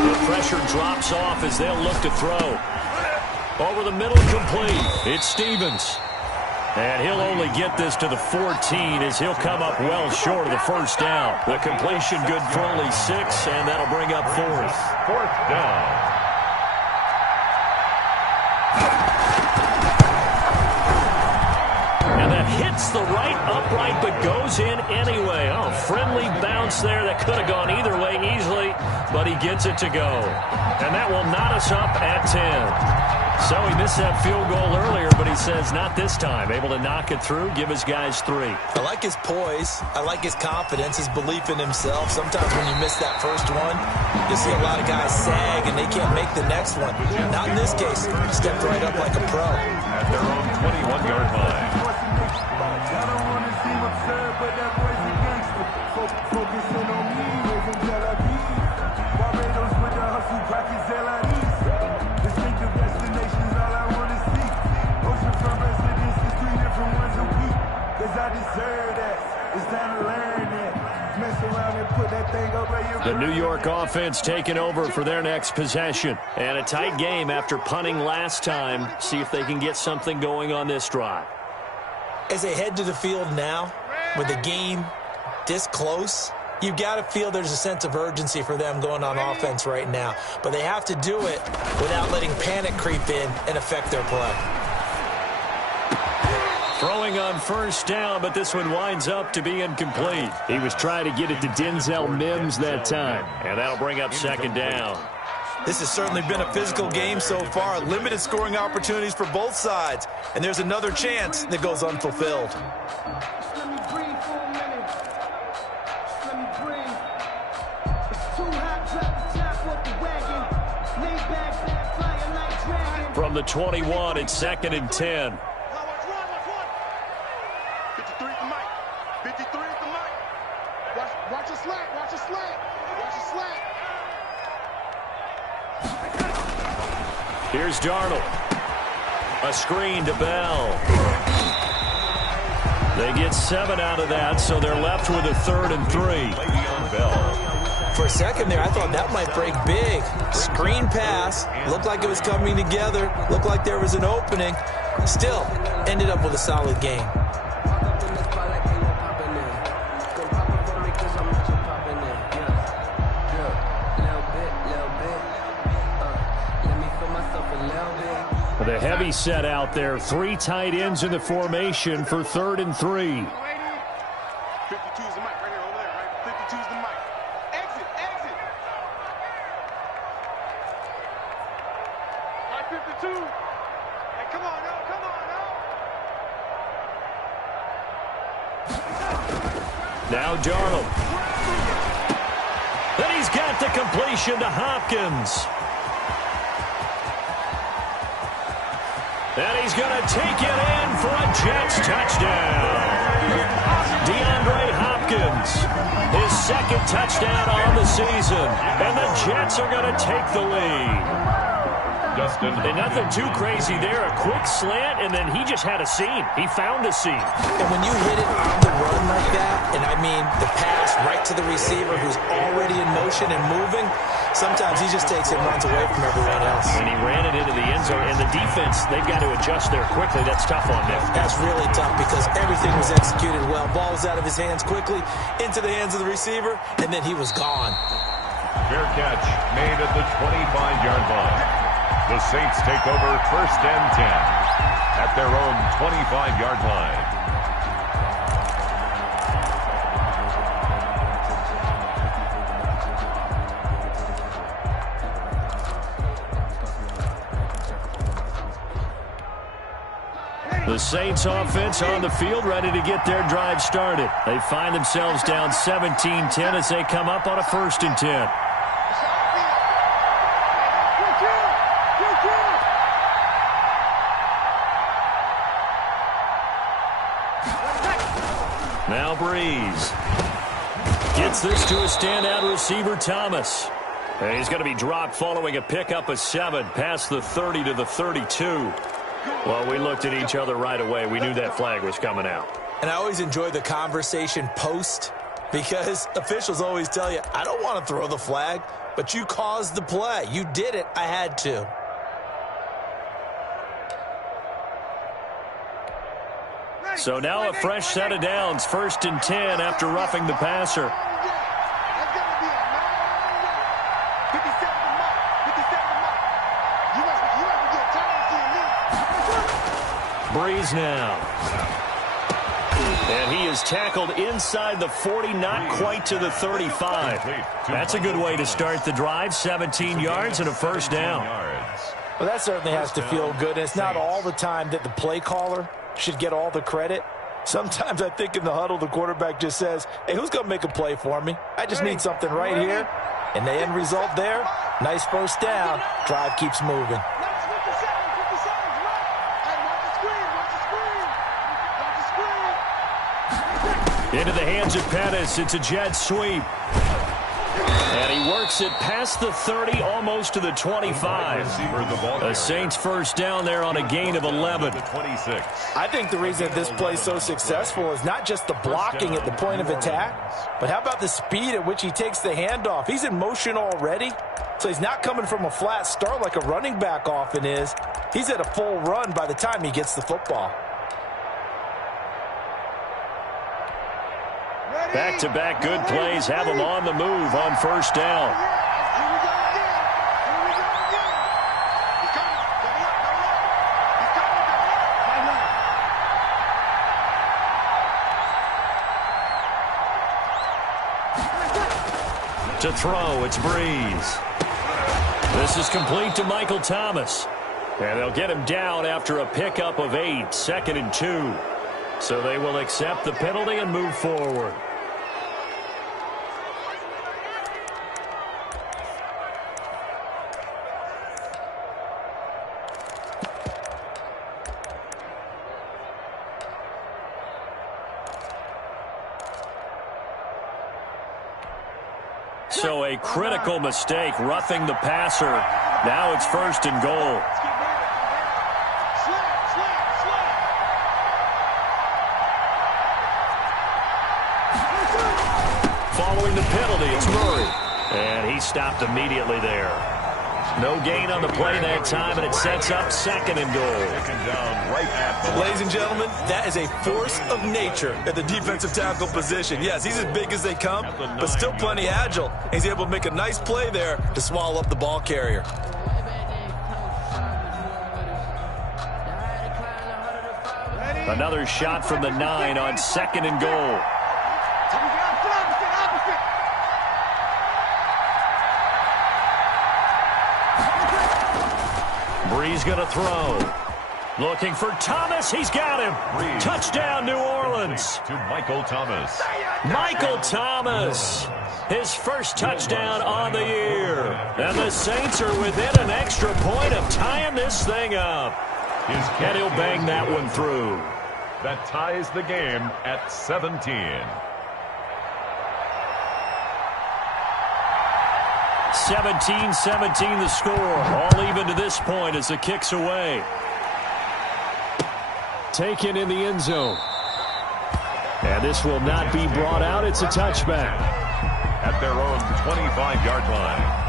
The pressure drops off as they'll look to throw. Over the middle, complete. It's Stevens. And he'll only get this to the 14 as he'll come up well short of the 1st down. The completion good for only 6, and that'll bring up 4th. 4th down. And that hits the right upright but goes in anyway. Oh, friendly bounce there that could have gone either way easily, but he gets it to go. And that will knot us up at 10. So he missed that field goal earlier, but he says not this time. Able to knock it through, give his guys 3. I like his poise. I like his confidence, his belief in himself. Sometimes when you miss that first one, you see a lot of guys sag and they can't make the next one. Not in this case. Stepped right up like a pro. At their own 21-yard line. The New York offense taking over for their next possession. And a tight game after punting last time. See if they can get something going on this drive. As they head to the field now, with the game this close, you've got to feel there's a sense of urgency for them going on offense right now. But they have to do it without letting panic creep in and affect their play. Throwing on 1st down, but this one winds up to be incomplete. He was trying to get it to Denzel Mims that time. And that'll bring up 2nd down. This has certainly been a physical game so far. Limited scoring opportunities for both sides. And there's another chance that goes unfulfilled. From the 21, it's 2nd and 10. Watch your slack, watch your slack, watch your slack. Here's Darnold. A screen to Bell. They get 7 out of that, so they're left with a 3rd and 3. For a second there, I thought that might break big. Screen pass. Looked like it was coming together. Looked like there was an opening. Still, ended up with a solid game. The heavy set out there. 3 tight ends in the formation for 3rd and 3. 52's the mic right here, over there, right? 52's the mic. Exit, exit. All right, 52. Hey, come on, now, come on, now. Now Darnold. Then he's got the completion to Hopkins. And he's going to take it in for a Jets touchdown. DeAndre Hopkins, his 2nd touchdown on the season. And the Jets are going to take the lead. And nothing too crazy there. A quick slant, and then he just had a seam. He found a seam. And when you hit it on the run like that, the pass right to the receiver who's already in motion and moving. Sometimes he just takes it and runs away from everyone else. And he ran it into the end zone. And the defense, they've got to adjust there quickly. That's tough on them. That's really tough because everything was executed well. Ball was out of his hands quickly, into the hands of the receiver, and then he was gone. Fair catch made at the 25-yard line. The Saints take over 1st and 10 at their own 25-yard line. The Saints offense on the field, ready to get their drive started. They find themselves down 17-10 as they come up on a 1st and 10. Now Breeze gets this to a standout receiver, Thomas. And he's going to be dropped following a pickup of 7 past the 30 to the 32. Well, we looked at each other right away. We knew that flag was coming out. And I always enjoy the conversation post because officials always tell you, I don't want to throw the flag, but you caused the play. You did it. I had to. So now a fresh set of downs, 1st and 10 after roughing the passer. Breeze now. And he is tackled inside the 40, not quite to the 35. That's a good way to start the drive, 17 yards and a 1st down. Well, that certainly has to feel good. And it's not all the time that the play caller should get all the credit. Sometimes I think in the huddle, the quarterback just says, hey, who's going to make a play for me? I just need something right here. And the end result there, nice 1st down. Drive keeps moving. Into the hands of Pettis. It's a jet sweep. And he works it past the 30, almost to the 25. A Saints 1st down there on a gain of 11. I think the reason that this play is so successful is not just the blocking at the point of attack, but how about the speed at which he takes the handoff? He's in motion already, so he's not coming from a flat start like a running back often is. He's at a full run by the time he gets the football. Back-to-back good plays have him on the move on 1st down. To throw, it's Breeze. This is complete to Michael Thomas. And they'll get him down after a pickup of 8, 2nd and 2. So they will accept the penalty and move forward. So a critical mistake, roughing the passer. Now it's 1st and goal. Following the penalty, it's Murray. And he stopped immediately there. No gain on the play that time, and it sets up 2nd and goal. Ladies and gentlemen, that is a force of nature at the defensive tackle position. Yes, he's as big as they come, but still plenty agile. He's able to make a nice play there to swallow up the ball carrier. Another shot from the 9 on 2nd and goal. Breeze going to throw. Looking for Thomas. He's got him. Breeze. Touchdown, New Orleans. To Michael Thomas. Michael Thomas. His 1st touchdown on the year. And the Saints are within an extra point of tying this thing up. And he'll bang that one through. That ties the game at 17. 17-17 the score. All even to this point as the kick's away. Taken in the end zone. And And this will not be brought out. It's a touchback. At their own 25-yard line.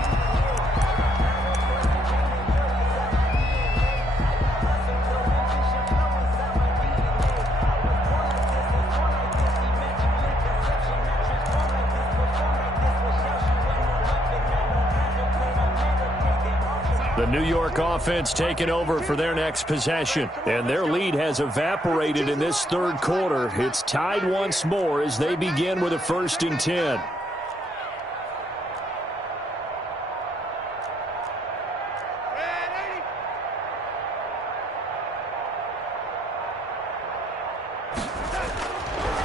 The New York offense taking over for their next possession. And their lead has evaporated in this third quarter. It's tied once more as they begin with a 1st and 10.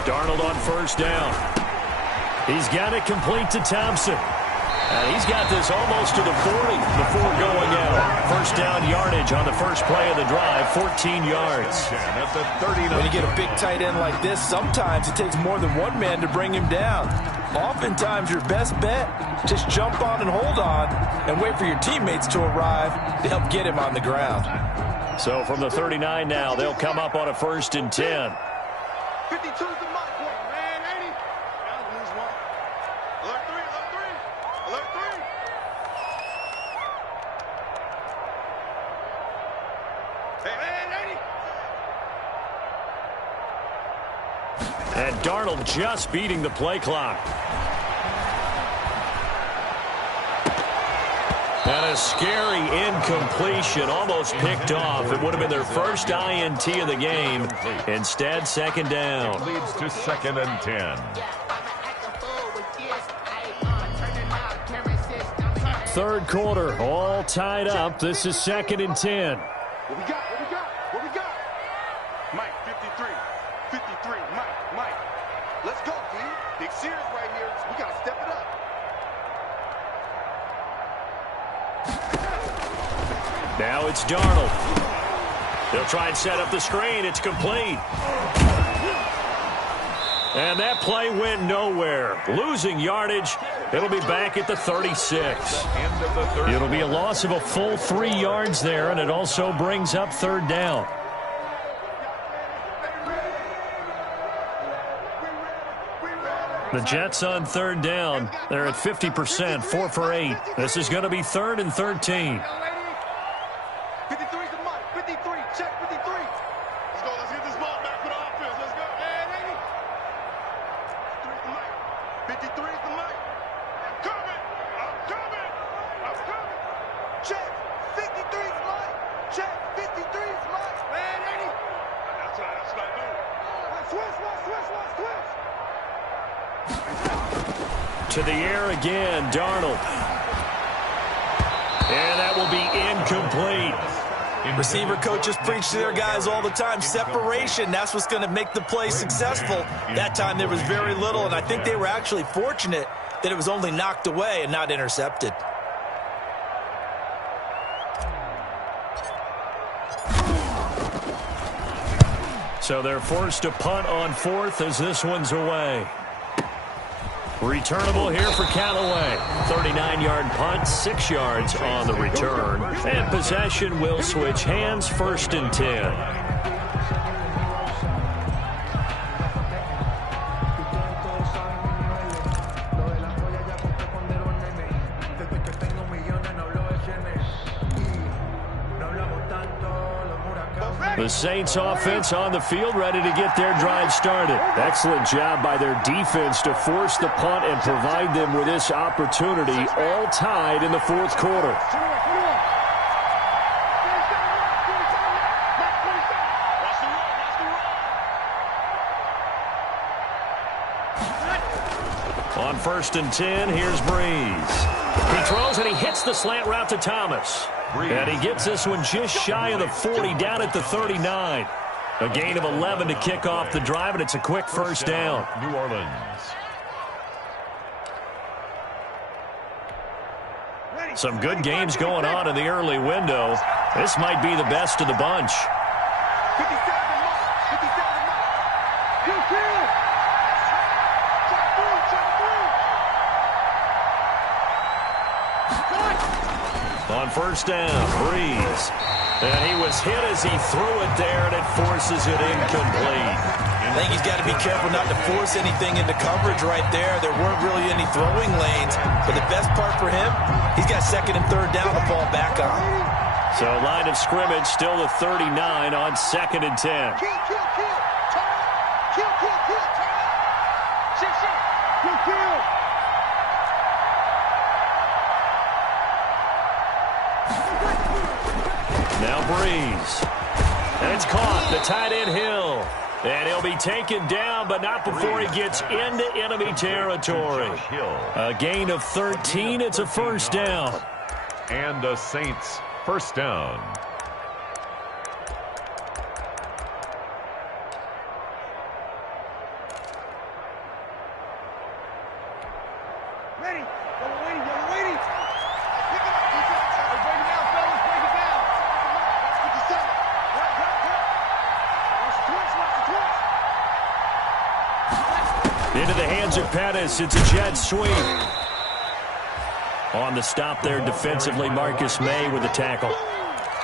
Darnold on 1st down. He's got it complete to Thompson. And he's got this almost to the 40 before going out. 1st down yardage on the first play of the drive, 14 yards. When you get a big tight end like this, sometimes it takes more than one man to bring him down. Oftentimes, your best bet, just jump on and hold on and wait for your teammates to arrive to help get him on the ground. So from the 39 now, they'll come up on a 1st and 10. 52's the mark, man, 80. I'll lose one. Alert 3, alert 3. Alert 3. Hey, man, 80. And Darnold just beating the play clock. And a scary incompletion, almost picked off. It would have been their first INT of the game. Instead, 2nd down. It leads to 2nd and 10. 3rd quarter, all tied up. This is 2nd and 10. What we got? What we got? What we got? Mike, 53. 53. Mike. Let's go, D. Big series right here. We got to step it up. Now it's Darnold. They'll try and set up the screen. It's complete. And that play went nowhere. Losing yardage. It'll be back at the 36. It'll be a loss of a full 3 yards there, and it also brings up 3rd down. The Jets on 3rd down. They're at 50%, 4 for 8. This is going to be 3rd and 13. 53's the mark. 53. Check 53. Let's go. Let's get this ball back for the offense. Let's go. Man, 80. 53's the mic. 53's the mic. I'm coming. Check. 53's mic. Check. 53's mic. Man, 80. That's what I do. Switch. To the air again, Darnold. And that will be incomplete. Receiver coaches preach to their guys all the time. Separation, that's what's going to make the play successful. That time there was very little, and I think they were actually fortunate that it was only knocked away and not intercepted. So they're forced to punt on 4th as this one's away. Returnable here for Canale. 39-yard punt, 6 yards on the return. And possession will switch hands, 1st and 10. The Saints offense on the field, ready to get their drive started. Excellent job by their defense to force the punt and provide them with this opportunity, all tied in the 4th quarter. On 1st and 10, here's Breeze. He throws and he hits the slant route to Thomas. And he gets this one just shy of the 40, down at the 39. A gain of 11 to kick off the drive, and it's a quick 1st down. New Orleans. Some good games going on in the early window. This might be the best of the bunch. 57 the mark. 57 the mark. You kill. On 1st down, Breeze. And he was hit as he threw it there, and it forces it incomplete. I think he's got to be careful not to force anything into coverage right there. There weren't really any throwing lanes. But the best part for him, he's got second and third down to fall back on. So line of scrimmage still the 39 on 2nd and 10. Kill, kill, kill. Turn up. Kill, kill, kill. Turn up. Shit, shit. Kill, kill. Now Breeze. And it's caught. The tight end Hill. And he'll be taken down, but not before he gets into enemy territory. A gain of 13. It's a first down. And the Saints first down. Ready. Y'all waiting. Y'all waiting. Pick it up. Hey, break it down, fellas. Break it down. Watch 57. Right. Watch the twitch. Watch the twitch. Into the hands of Pettis. It's a jet sweep. On the stop there defensively, Marcus May with the tackle.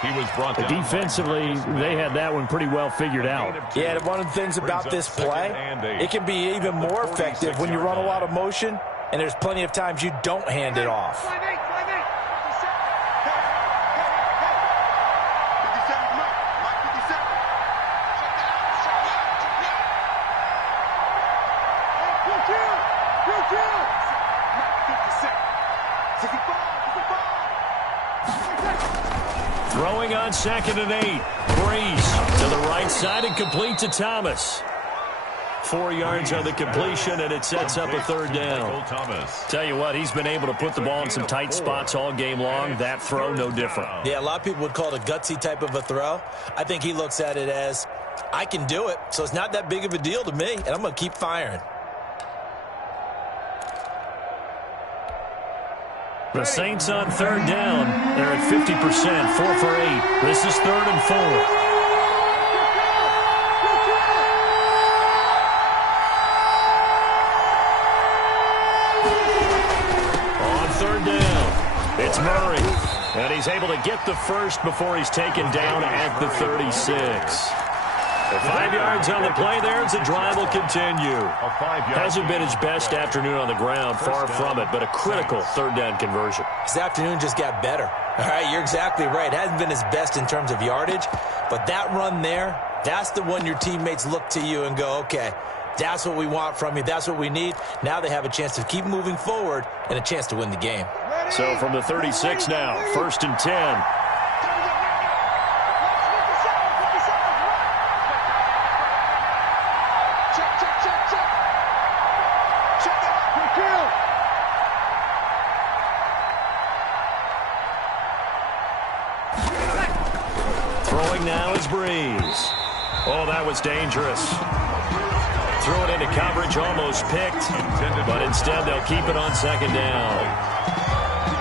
He was brought down. Defensively, they had that one pretty well figured out. Yeah, and one of the things about this play, it can be even more effective when you run a lot of motion, and there's plenty of times you don't hand it off. Flag 8. 57, Mike 57. Check it out. Kill. Mike 57. 65. Throwing on 2nd and 8. Breeze to the right side and complete to Thomas. 4 yards on the completion, and it sets up a third down. Tell you what, he's been able to put the ball in some tight spots all game long. That throw, no different. Yeah, a lot of people would call it a gutsy type of a throw. I think he looks at it as, I can do it, so it's not that big of a deal to me, and I'm going to keep firing. The Saints on third down. They're at 50%, 4 for 8. This is 3rd and 4. On third down, it's Murray. And he's able to get the first before he's taken down at the 36. 5 yards on the play there as the drive will continue. Hasn't been his best afternoon on the ground, far from it, but a critical third down conversion. His afternoon just got better. All right, you're exactly right. Hasn't been his best in terms of yardage, but that run there, that's the one your teammates look to you and go, okay, that's what we want from you. That's what we need. Now they have a chance to keep moving forward and a chance to win the game. So from the 36 now, 1st and 10. Throwing now is Breeze. Oh, that was dangerous. Threw it into coverage, almost picked, but instead they'll keep it on 2nd down.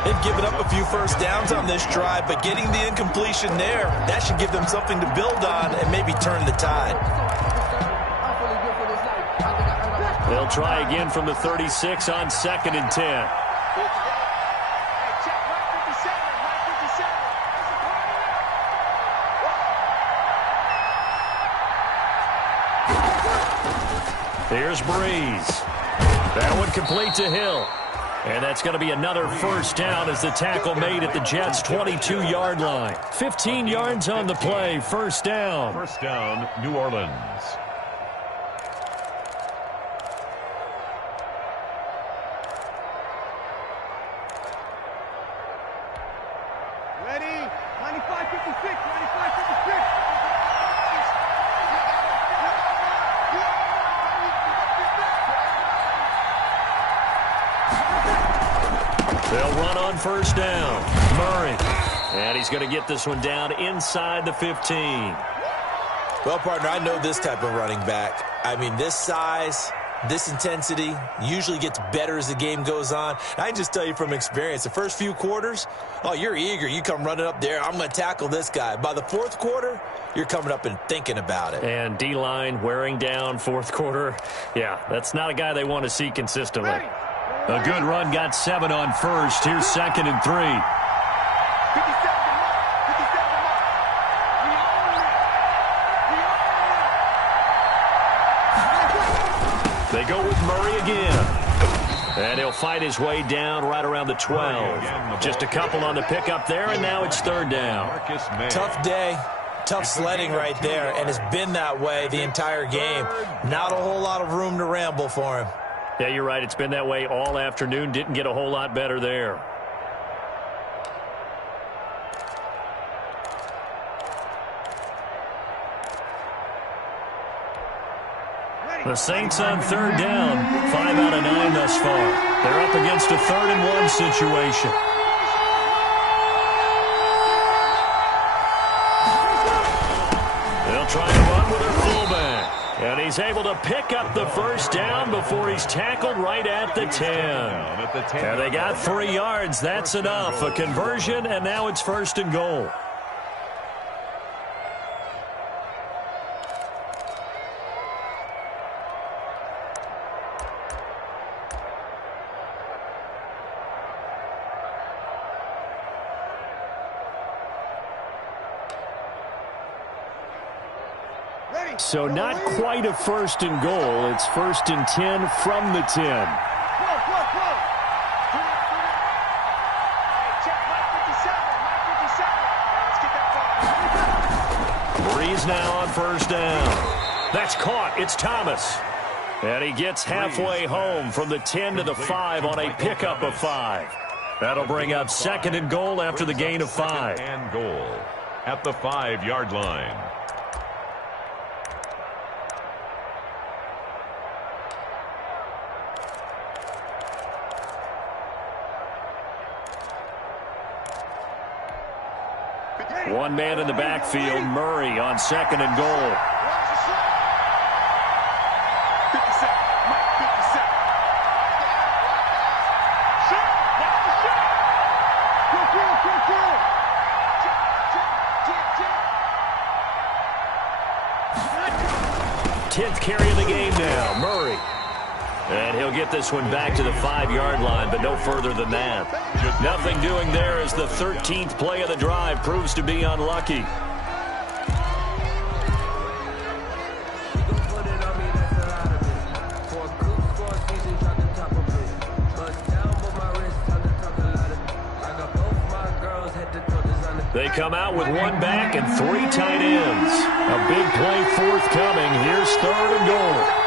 They've given up a few first downs on this drive, but getting the incompletion there, that should give them something to build on and maybe turn the tide. They'll try again from the 36 on 2nd and 10. Here's Breeze. That one complete to Hill. And that's going to be another first down as the tackle made at the Jets' 22-yard line. 15 yards on the play, first down. First down, New Orleans. Ready? 95-56. 95-56. They'll run on first down. Murray. And he's going to get this one down inside the 15. Well, partner, I know this type of running back. I mean, this size, this intensity usually gets better as the game goes on. I can just tell you from experience, the first few quarters, oh, you're eager. You come running up there, I'm going to tackle this guy. By the fourth quarter, you're coming up and thinking about it. And D-line wearing down fourth quarter. Yeah, that's not a guy they want to see consistently. A good run got 7 on first. Here's 2nd and 3. 57 We own it. again. And he'll fight his way down right around the 12. Just a couple on the pickup there, and now it's third down. Tough day. Tough sledding right there, and it's been that way the entire game. Not a whole lot of room to ramble for him. Yeah, you're right. It's been that way all afternoon. Didn't get a whole lot better there. The Saints on third down. 5 out of 9 thus far. They're up against a 3rd and 1 situation. They'll try to run with their fullback. And he's able to pick up the first down before he's tackled right at the 10. And they got 3 yards. That's enough. A conversion, and now it's 1st and goal. So not quite a 1st and goal. It's 1st and 10 from the 10. Breeze now on 1st down. That's caught. It's Thomas. And he gets halfway home from the 10 to the 5 on a pickup of 5. That'll bring up 2nd and goal after the gain of 5. And goal at the 5-yard line. One man in the backfield, Murray on 2nd and goal. Tenth carry of the game now, Murray. And he'll get this one back to the 5-yard line, but no further than that. Nothing doing there as the 13th play of the drive proves to be unlucky. They come out with 1 back and 3 tight ends. A big play forthcoming. Here's 3rd and goal.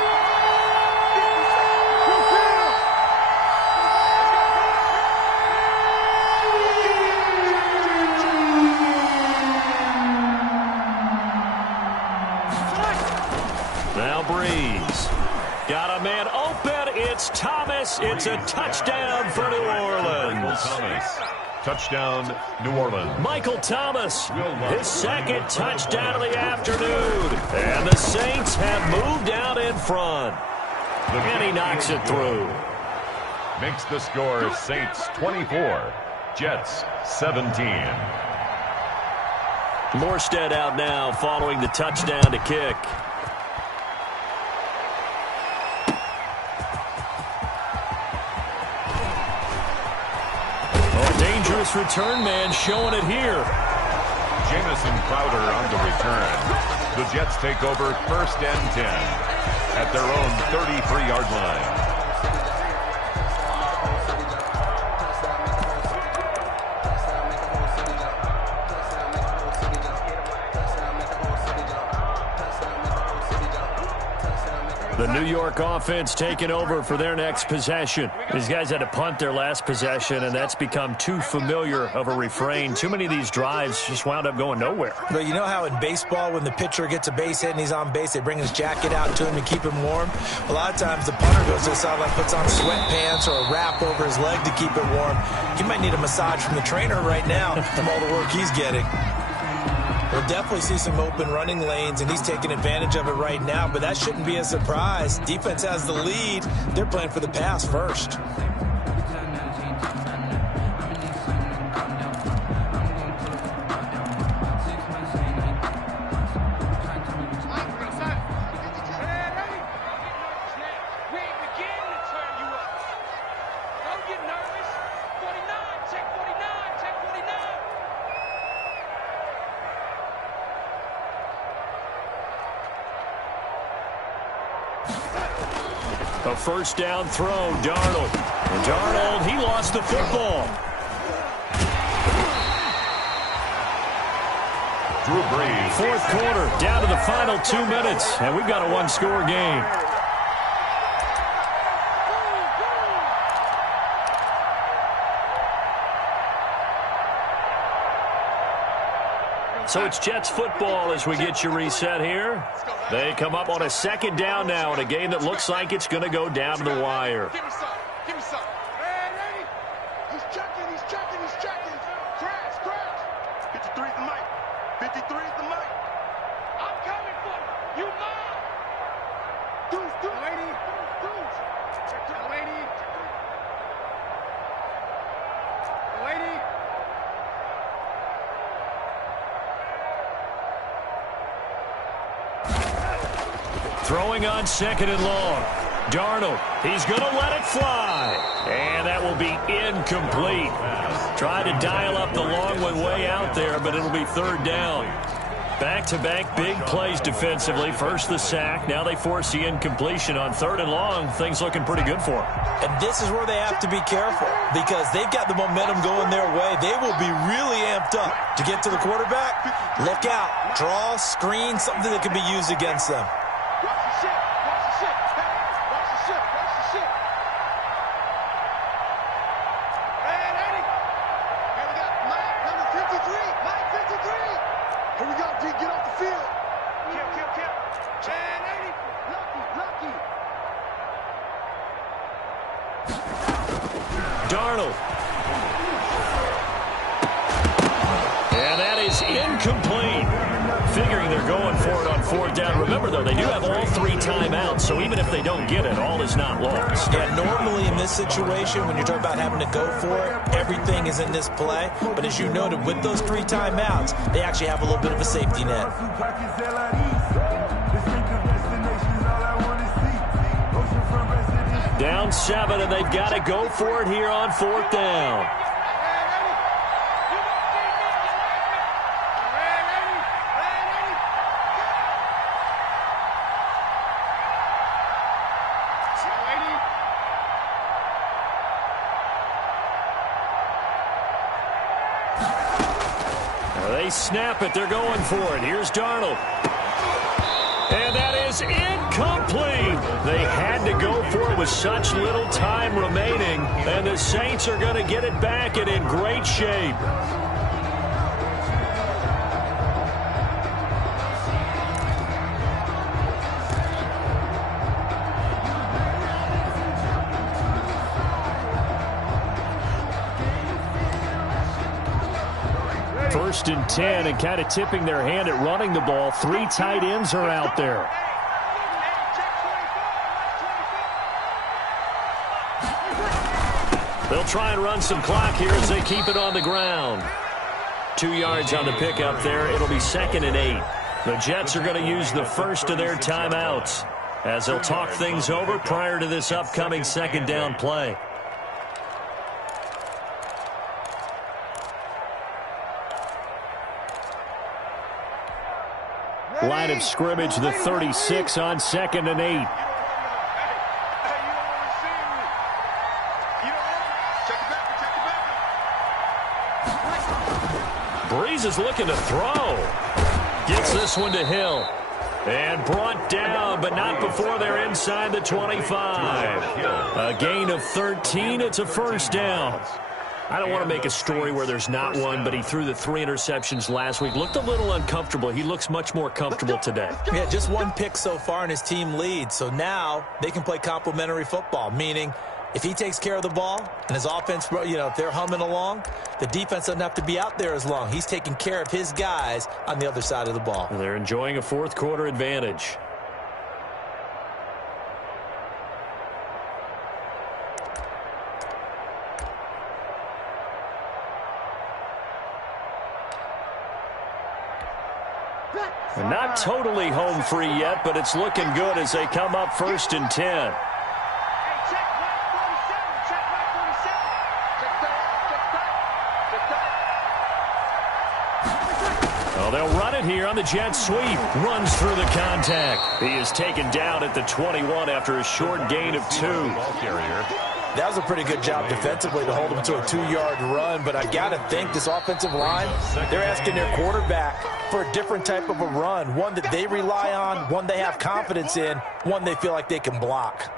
Got a man open. It's Thomas. It's a touchdown for New Orleans. Touchdown, New Orleans. Michael Thomas, his 2nd touchdown of the afternoon. And the Saints have moved out in front. And he knocks it through. Makes the score Saints 24, Jets 17. Morstead out now following the touchdown to kick. Dangerous return man showing it here. Jamison Crowder on the return. The Jets take over 1st and 10 at their own 33-yard line. The New York offense taking over for their next possession. These guys had to punt their last possession, and that's become too familiar of a refrain. Too many of these drives just wound up going nowhere. But you know how in baseball, when the pitcher gets a base hit and he's on base, they bring his jacket out to him to keep him warm? A lot of times the punter goes to the sideline, puts on sweatpants or a wrap over his leg to keep it warm. He might need a massage from the trainer right now from all the work he's getting. We'll definitely see some open running lanes, and he's taking advantage of it right now, but that shouldn't be a surprise. Defense has the lead. They're playing for the pass first. A first down throw, Darnold. And Darnold, he lost the football. Drew Brees. Fourth quarter, down to the final 2 minutes, and we've got a one-score game. So it's Jets football as we get you reset here. They come up on a second down now in a game that looks like it's going to go down to the wire. Give me some. Give me some. Hey, ready? He's checking. He's checking. He's checking. Crash, crash. 53 is the mic. 53 is the mic. I'm coming for you. You mine. Deuce, deuce. Lady. Deuce. Check the lady. Lady. Throwing on second and long. Darnold, he's going to let it fly. And that will be incomplete. Tried to dial up the long one way out there, but it'll be third down. Back-to-back big plays defensively. First the sack. Now they force the incompletion on third and long. Things looking pretty good for them. And this is where they have to be careful because they've got the momentum going their way. They will be really amped up to get to the quarterback. Look out. Draw, screen, something that can be used against them. Watch the ship. Watch the ship. Hey, watch the ship. Watch the ship. Hey, ready? Here we got Mike, number 53. Mike, 53. Here we go, P. Get off the field. Kill. Hey, ready? Lucky. Darnold. And that is incomplete. Figuring they're going for it on fourth down. Remember, though, they do have all three timeouts, so even if they don't get it, all is not lost. Yeah, normally in this situation, when you're talking about having to go for it, everything is in this play. But as you noted, with those three timeouts, they actually have a little bit of a safety net. Down 7, and they've got to go for it here on fourth down. They snap it. They're going for it. Here's Darnold. And that is incomplete. They had to go for it with such little time remaining. And the Saints are going to get it back and in great shape. First and 10, and kind of tipping their hand at running the ball. Three tight ends are out there. They'll try and run some clock here as they keep it on the ground. 2 yards on the pickup there. It'll be 2nd and 8. The Jets are going to use the first of their timeouts as they'll talk things over prior to this upcoming second down play. Line of scrimmage, the 36 on 2nd and 8. Brees is looking to throw. Gets this one to Hill. And brought down, but not before they're inside the 25. A gain of 13. It's a first down. I don't want to make a story where there's not one, but he threw the 3 interceptions last week. Looked a little uncomfortable. He looks much more comfortable today. Yeah, just one pick so far and his team leads. So now they can play complementary football, meaning if he takes care of the ball and his offense, if they're humming along, the defense doesn't have to be out there as long. He's taking care of his guys on the other side of the ball. They're enjoying a fourth quarter advantage. And not totally home free yet, but it's looking good as they come up 1st and 10. So they'll run it here on the jet sweep. Runs through the contact. He is taken down at the 21 after a short gain of 2. Ball carrier. That was a pretty good job defensively to hold him to a 2-yard run, but I got to think this offensive line, they're asking their quarterback for a different type of a run, one that they rely on, one they have confidence in, one they feel like they can block.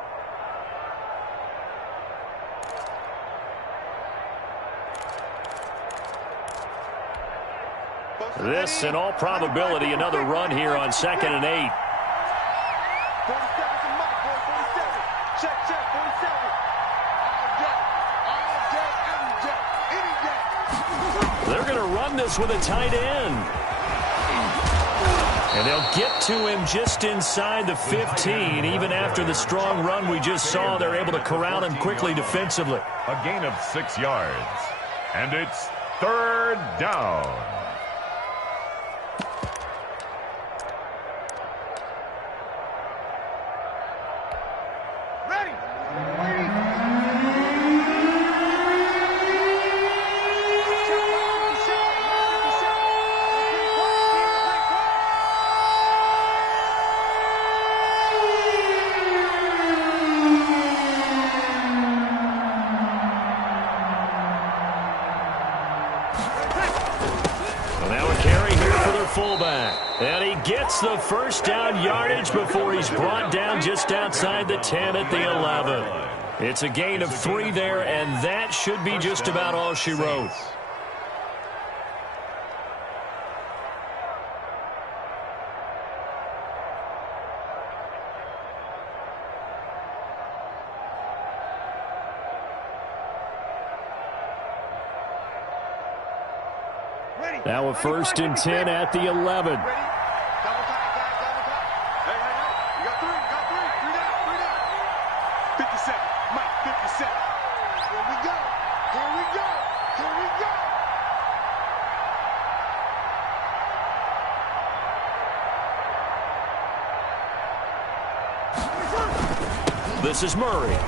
This, in all probability, another run here on 2nd and 8. 47 to Mike, boy, 47. Check, 47. All day, every day, any day. They're going to run this with a tight end. And they'll get to him just inside the 15. Even after the strong run we just saw, they're able to corral him quickly defensively. A gain of 6 yards. And it's 3rd down. Fullback. And he gets the first down yardage before he's brought down just outside the 10 at the 11. It's a gain of 3 there, and that should be just about all she wrote. Now a 1st and 10 at the 11. Double time, guys, double time. Hey. You got 3 down. 57, Mike, 57. Here we go. This is Murray.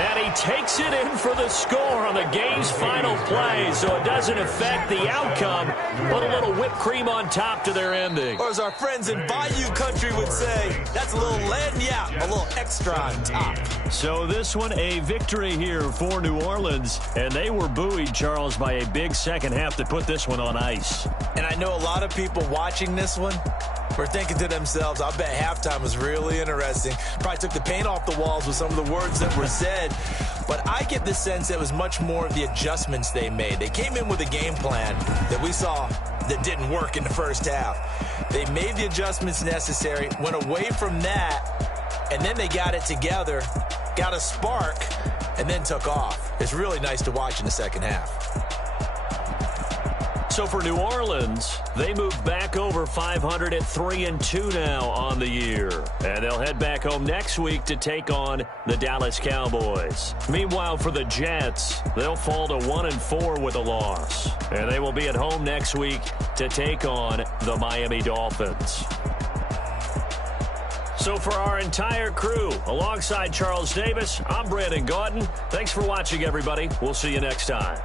And he takes it in for the score on the game's final play, so it doesn't affect the outcome, but a little whipped cream on top to their ending. Or as our friends in Bayou Country would say, that's a little lagniappe, a little extra on top. So this one, a victory here for New Orleans, and they were buoyed, Charles, by a big second half to put this one on ice. And I know a lot of people watching this one were thinking to themselves, I bet halftime was really interesting. Probably took the paint off the walls with some of the words that were said. But I get the sense that it was much more of the adjustments they made. They came in with a game plan that we saw that didn't work in the first half. They made the adjustments necessary, went away from that, and then they got it together, got a spark, and then took off. It's really nice to watch in the second half. So for New Orleans, they move back over 500 at 3-2 now on the year. And they'll head back home next week to take on the Dallas Cowboys. Meanwhile, for the Jets, they'll fall to 1-4 with a loss. And they will be at home next week to take on the Miami Dolphins. So for our entire crew, alongside Charles Davis, I'm Brandon Gaudin. Thanks for watching, everybody. We'll see you next time.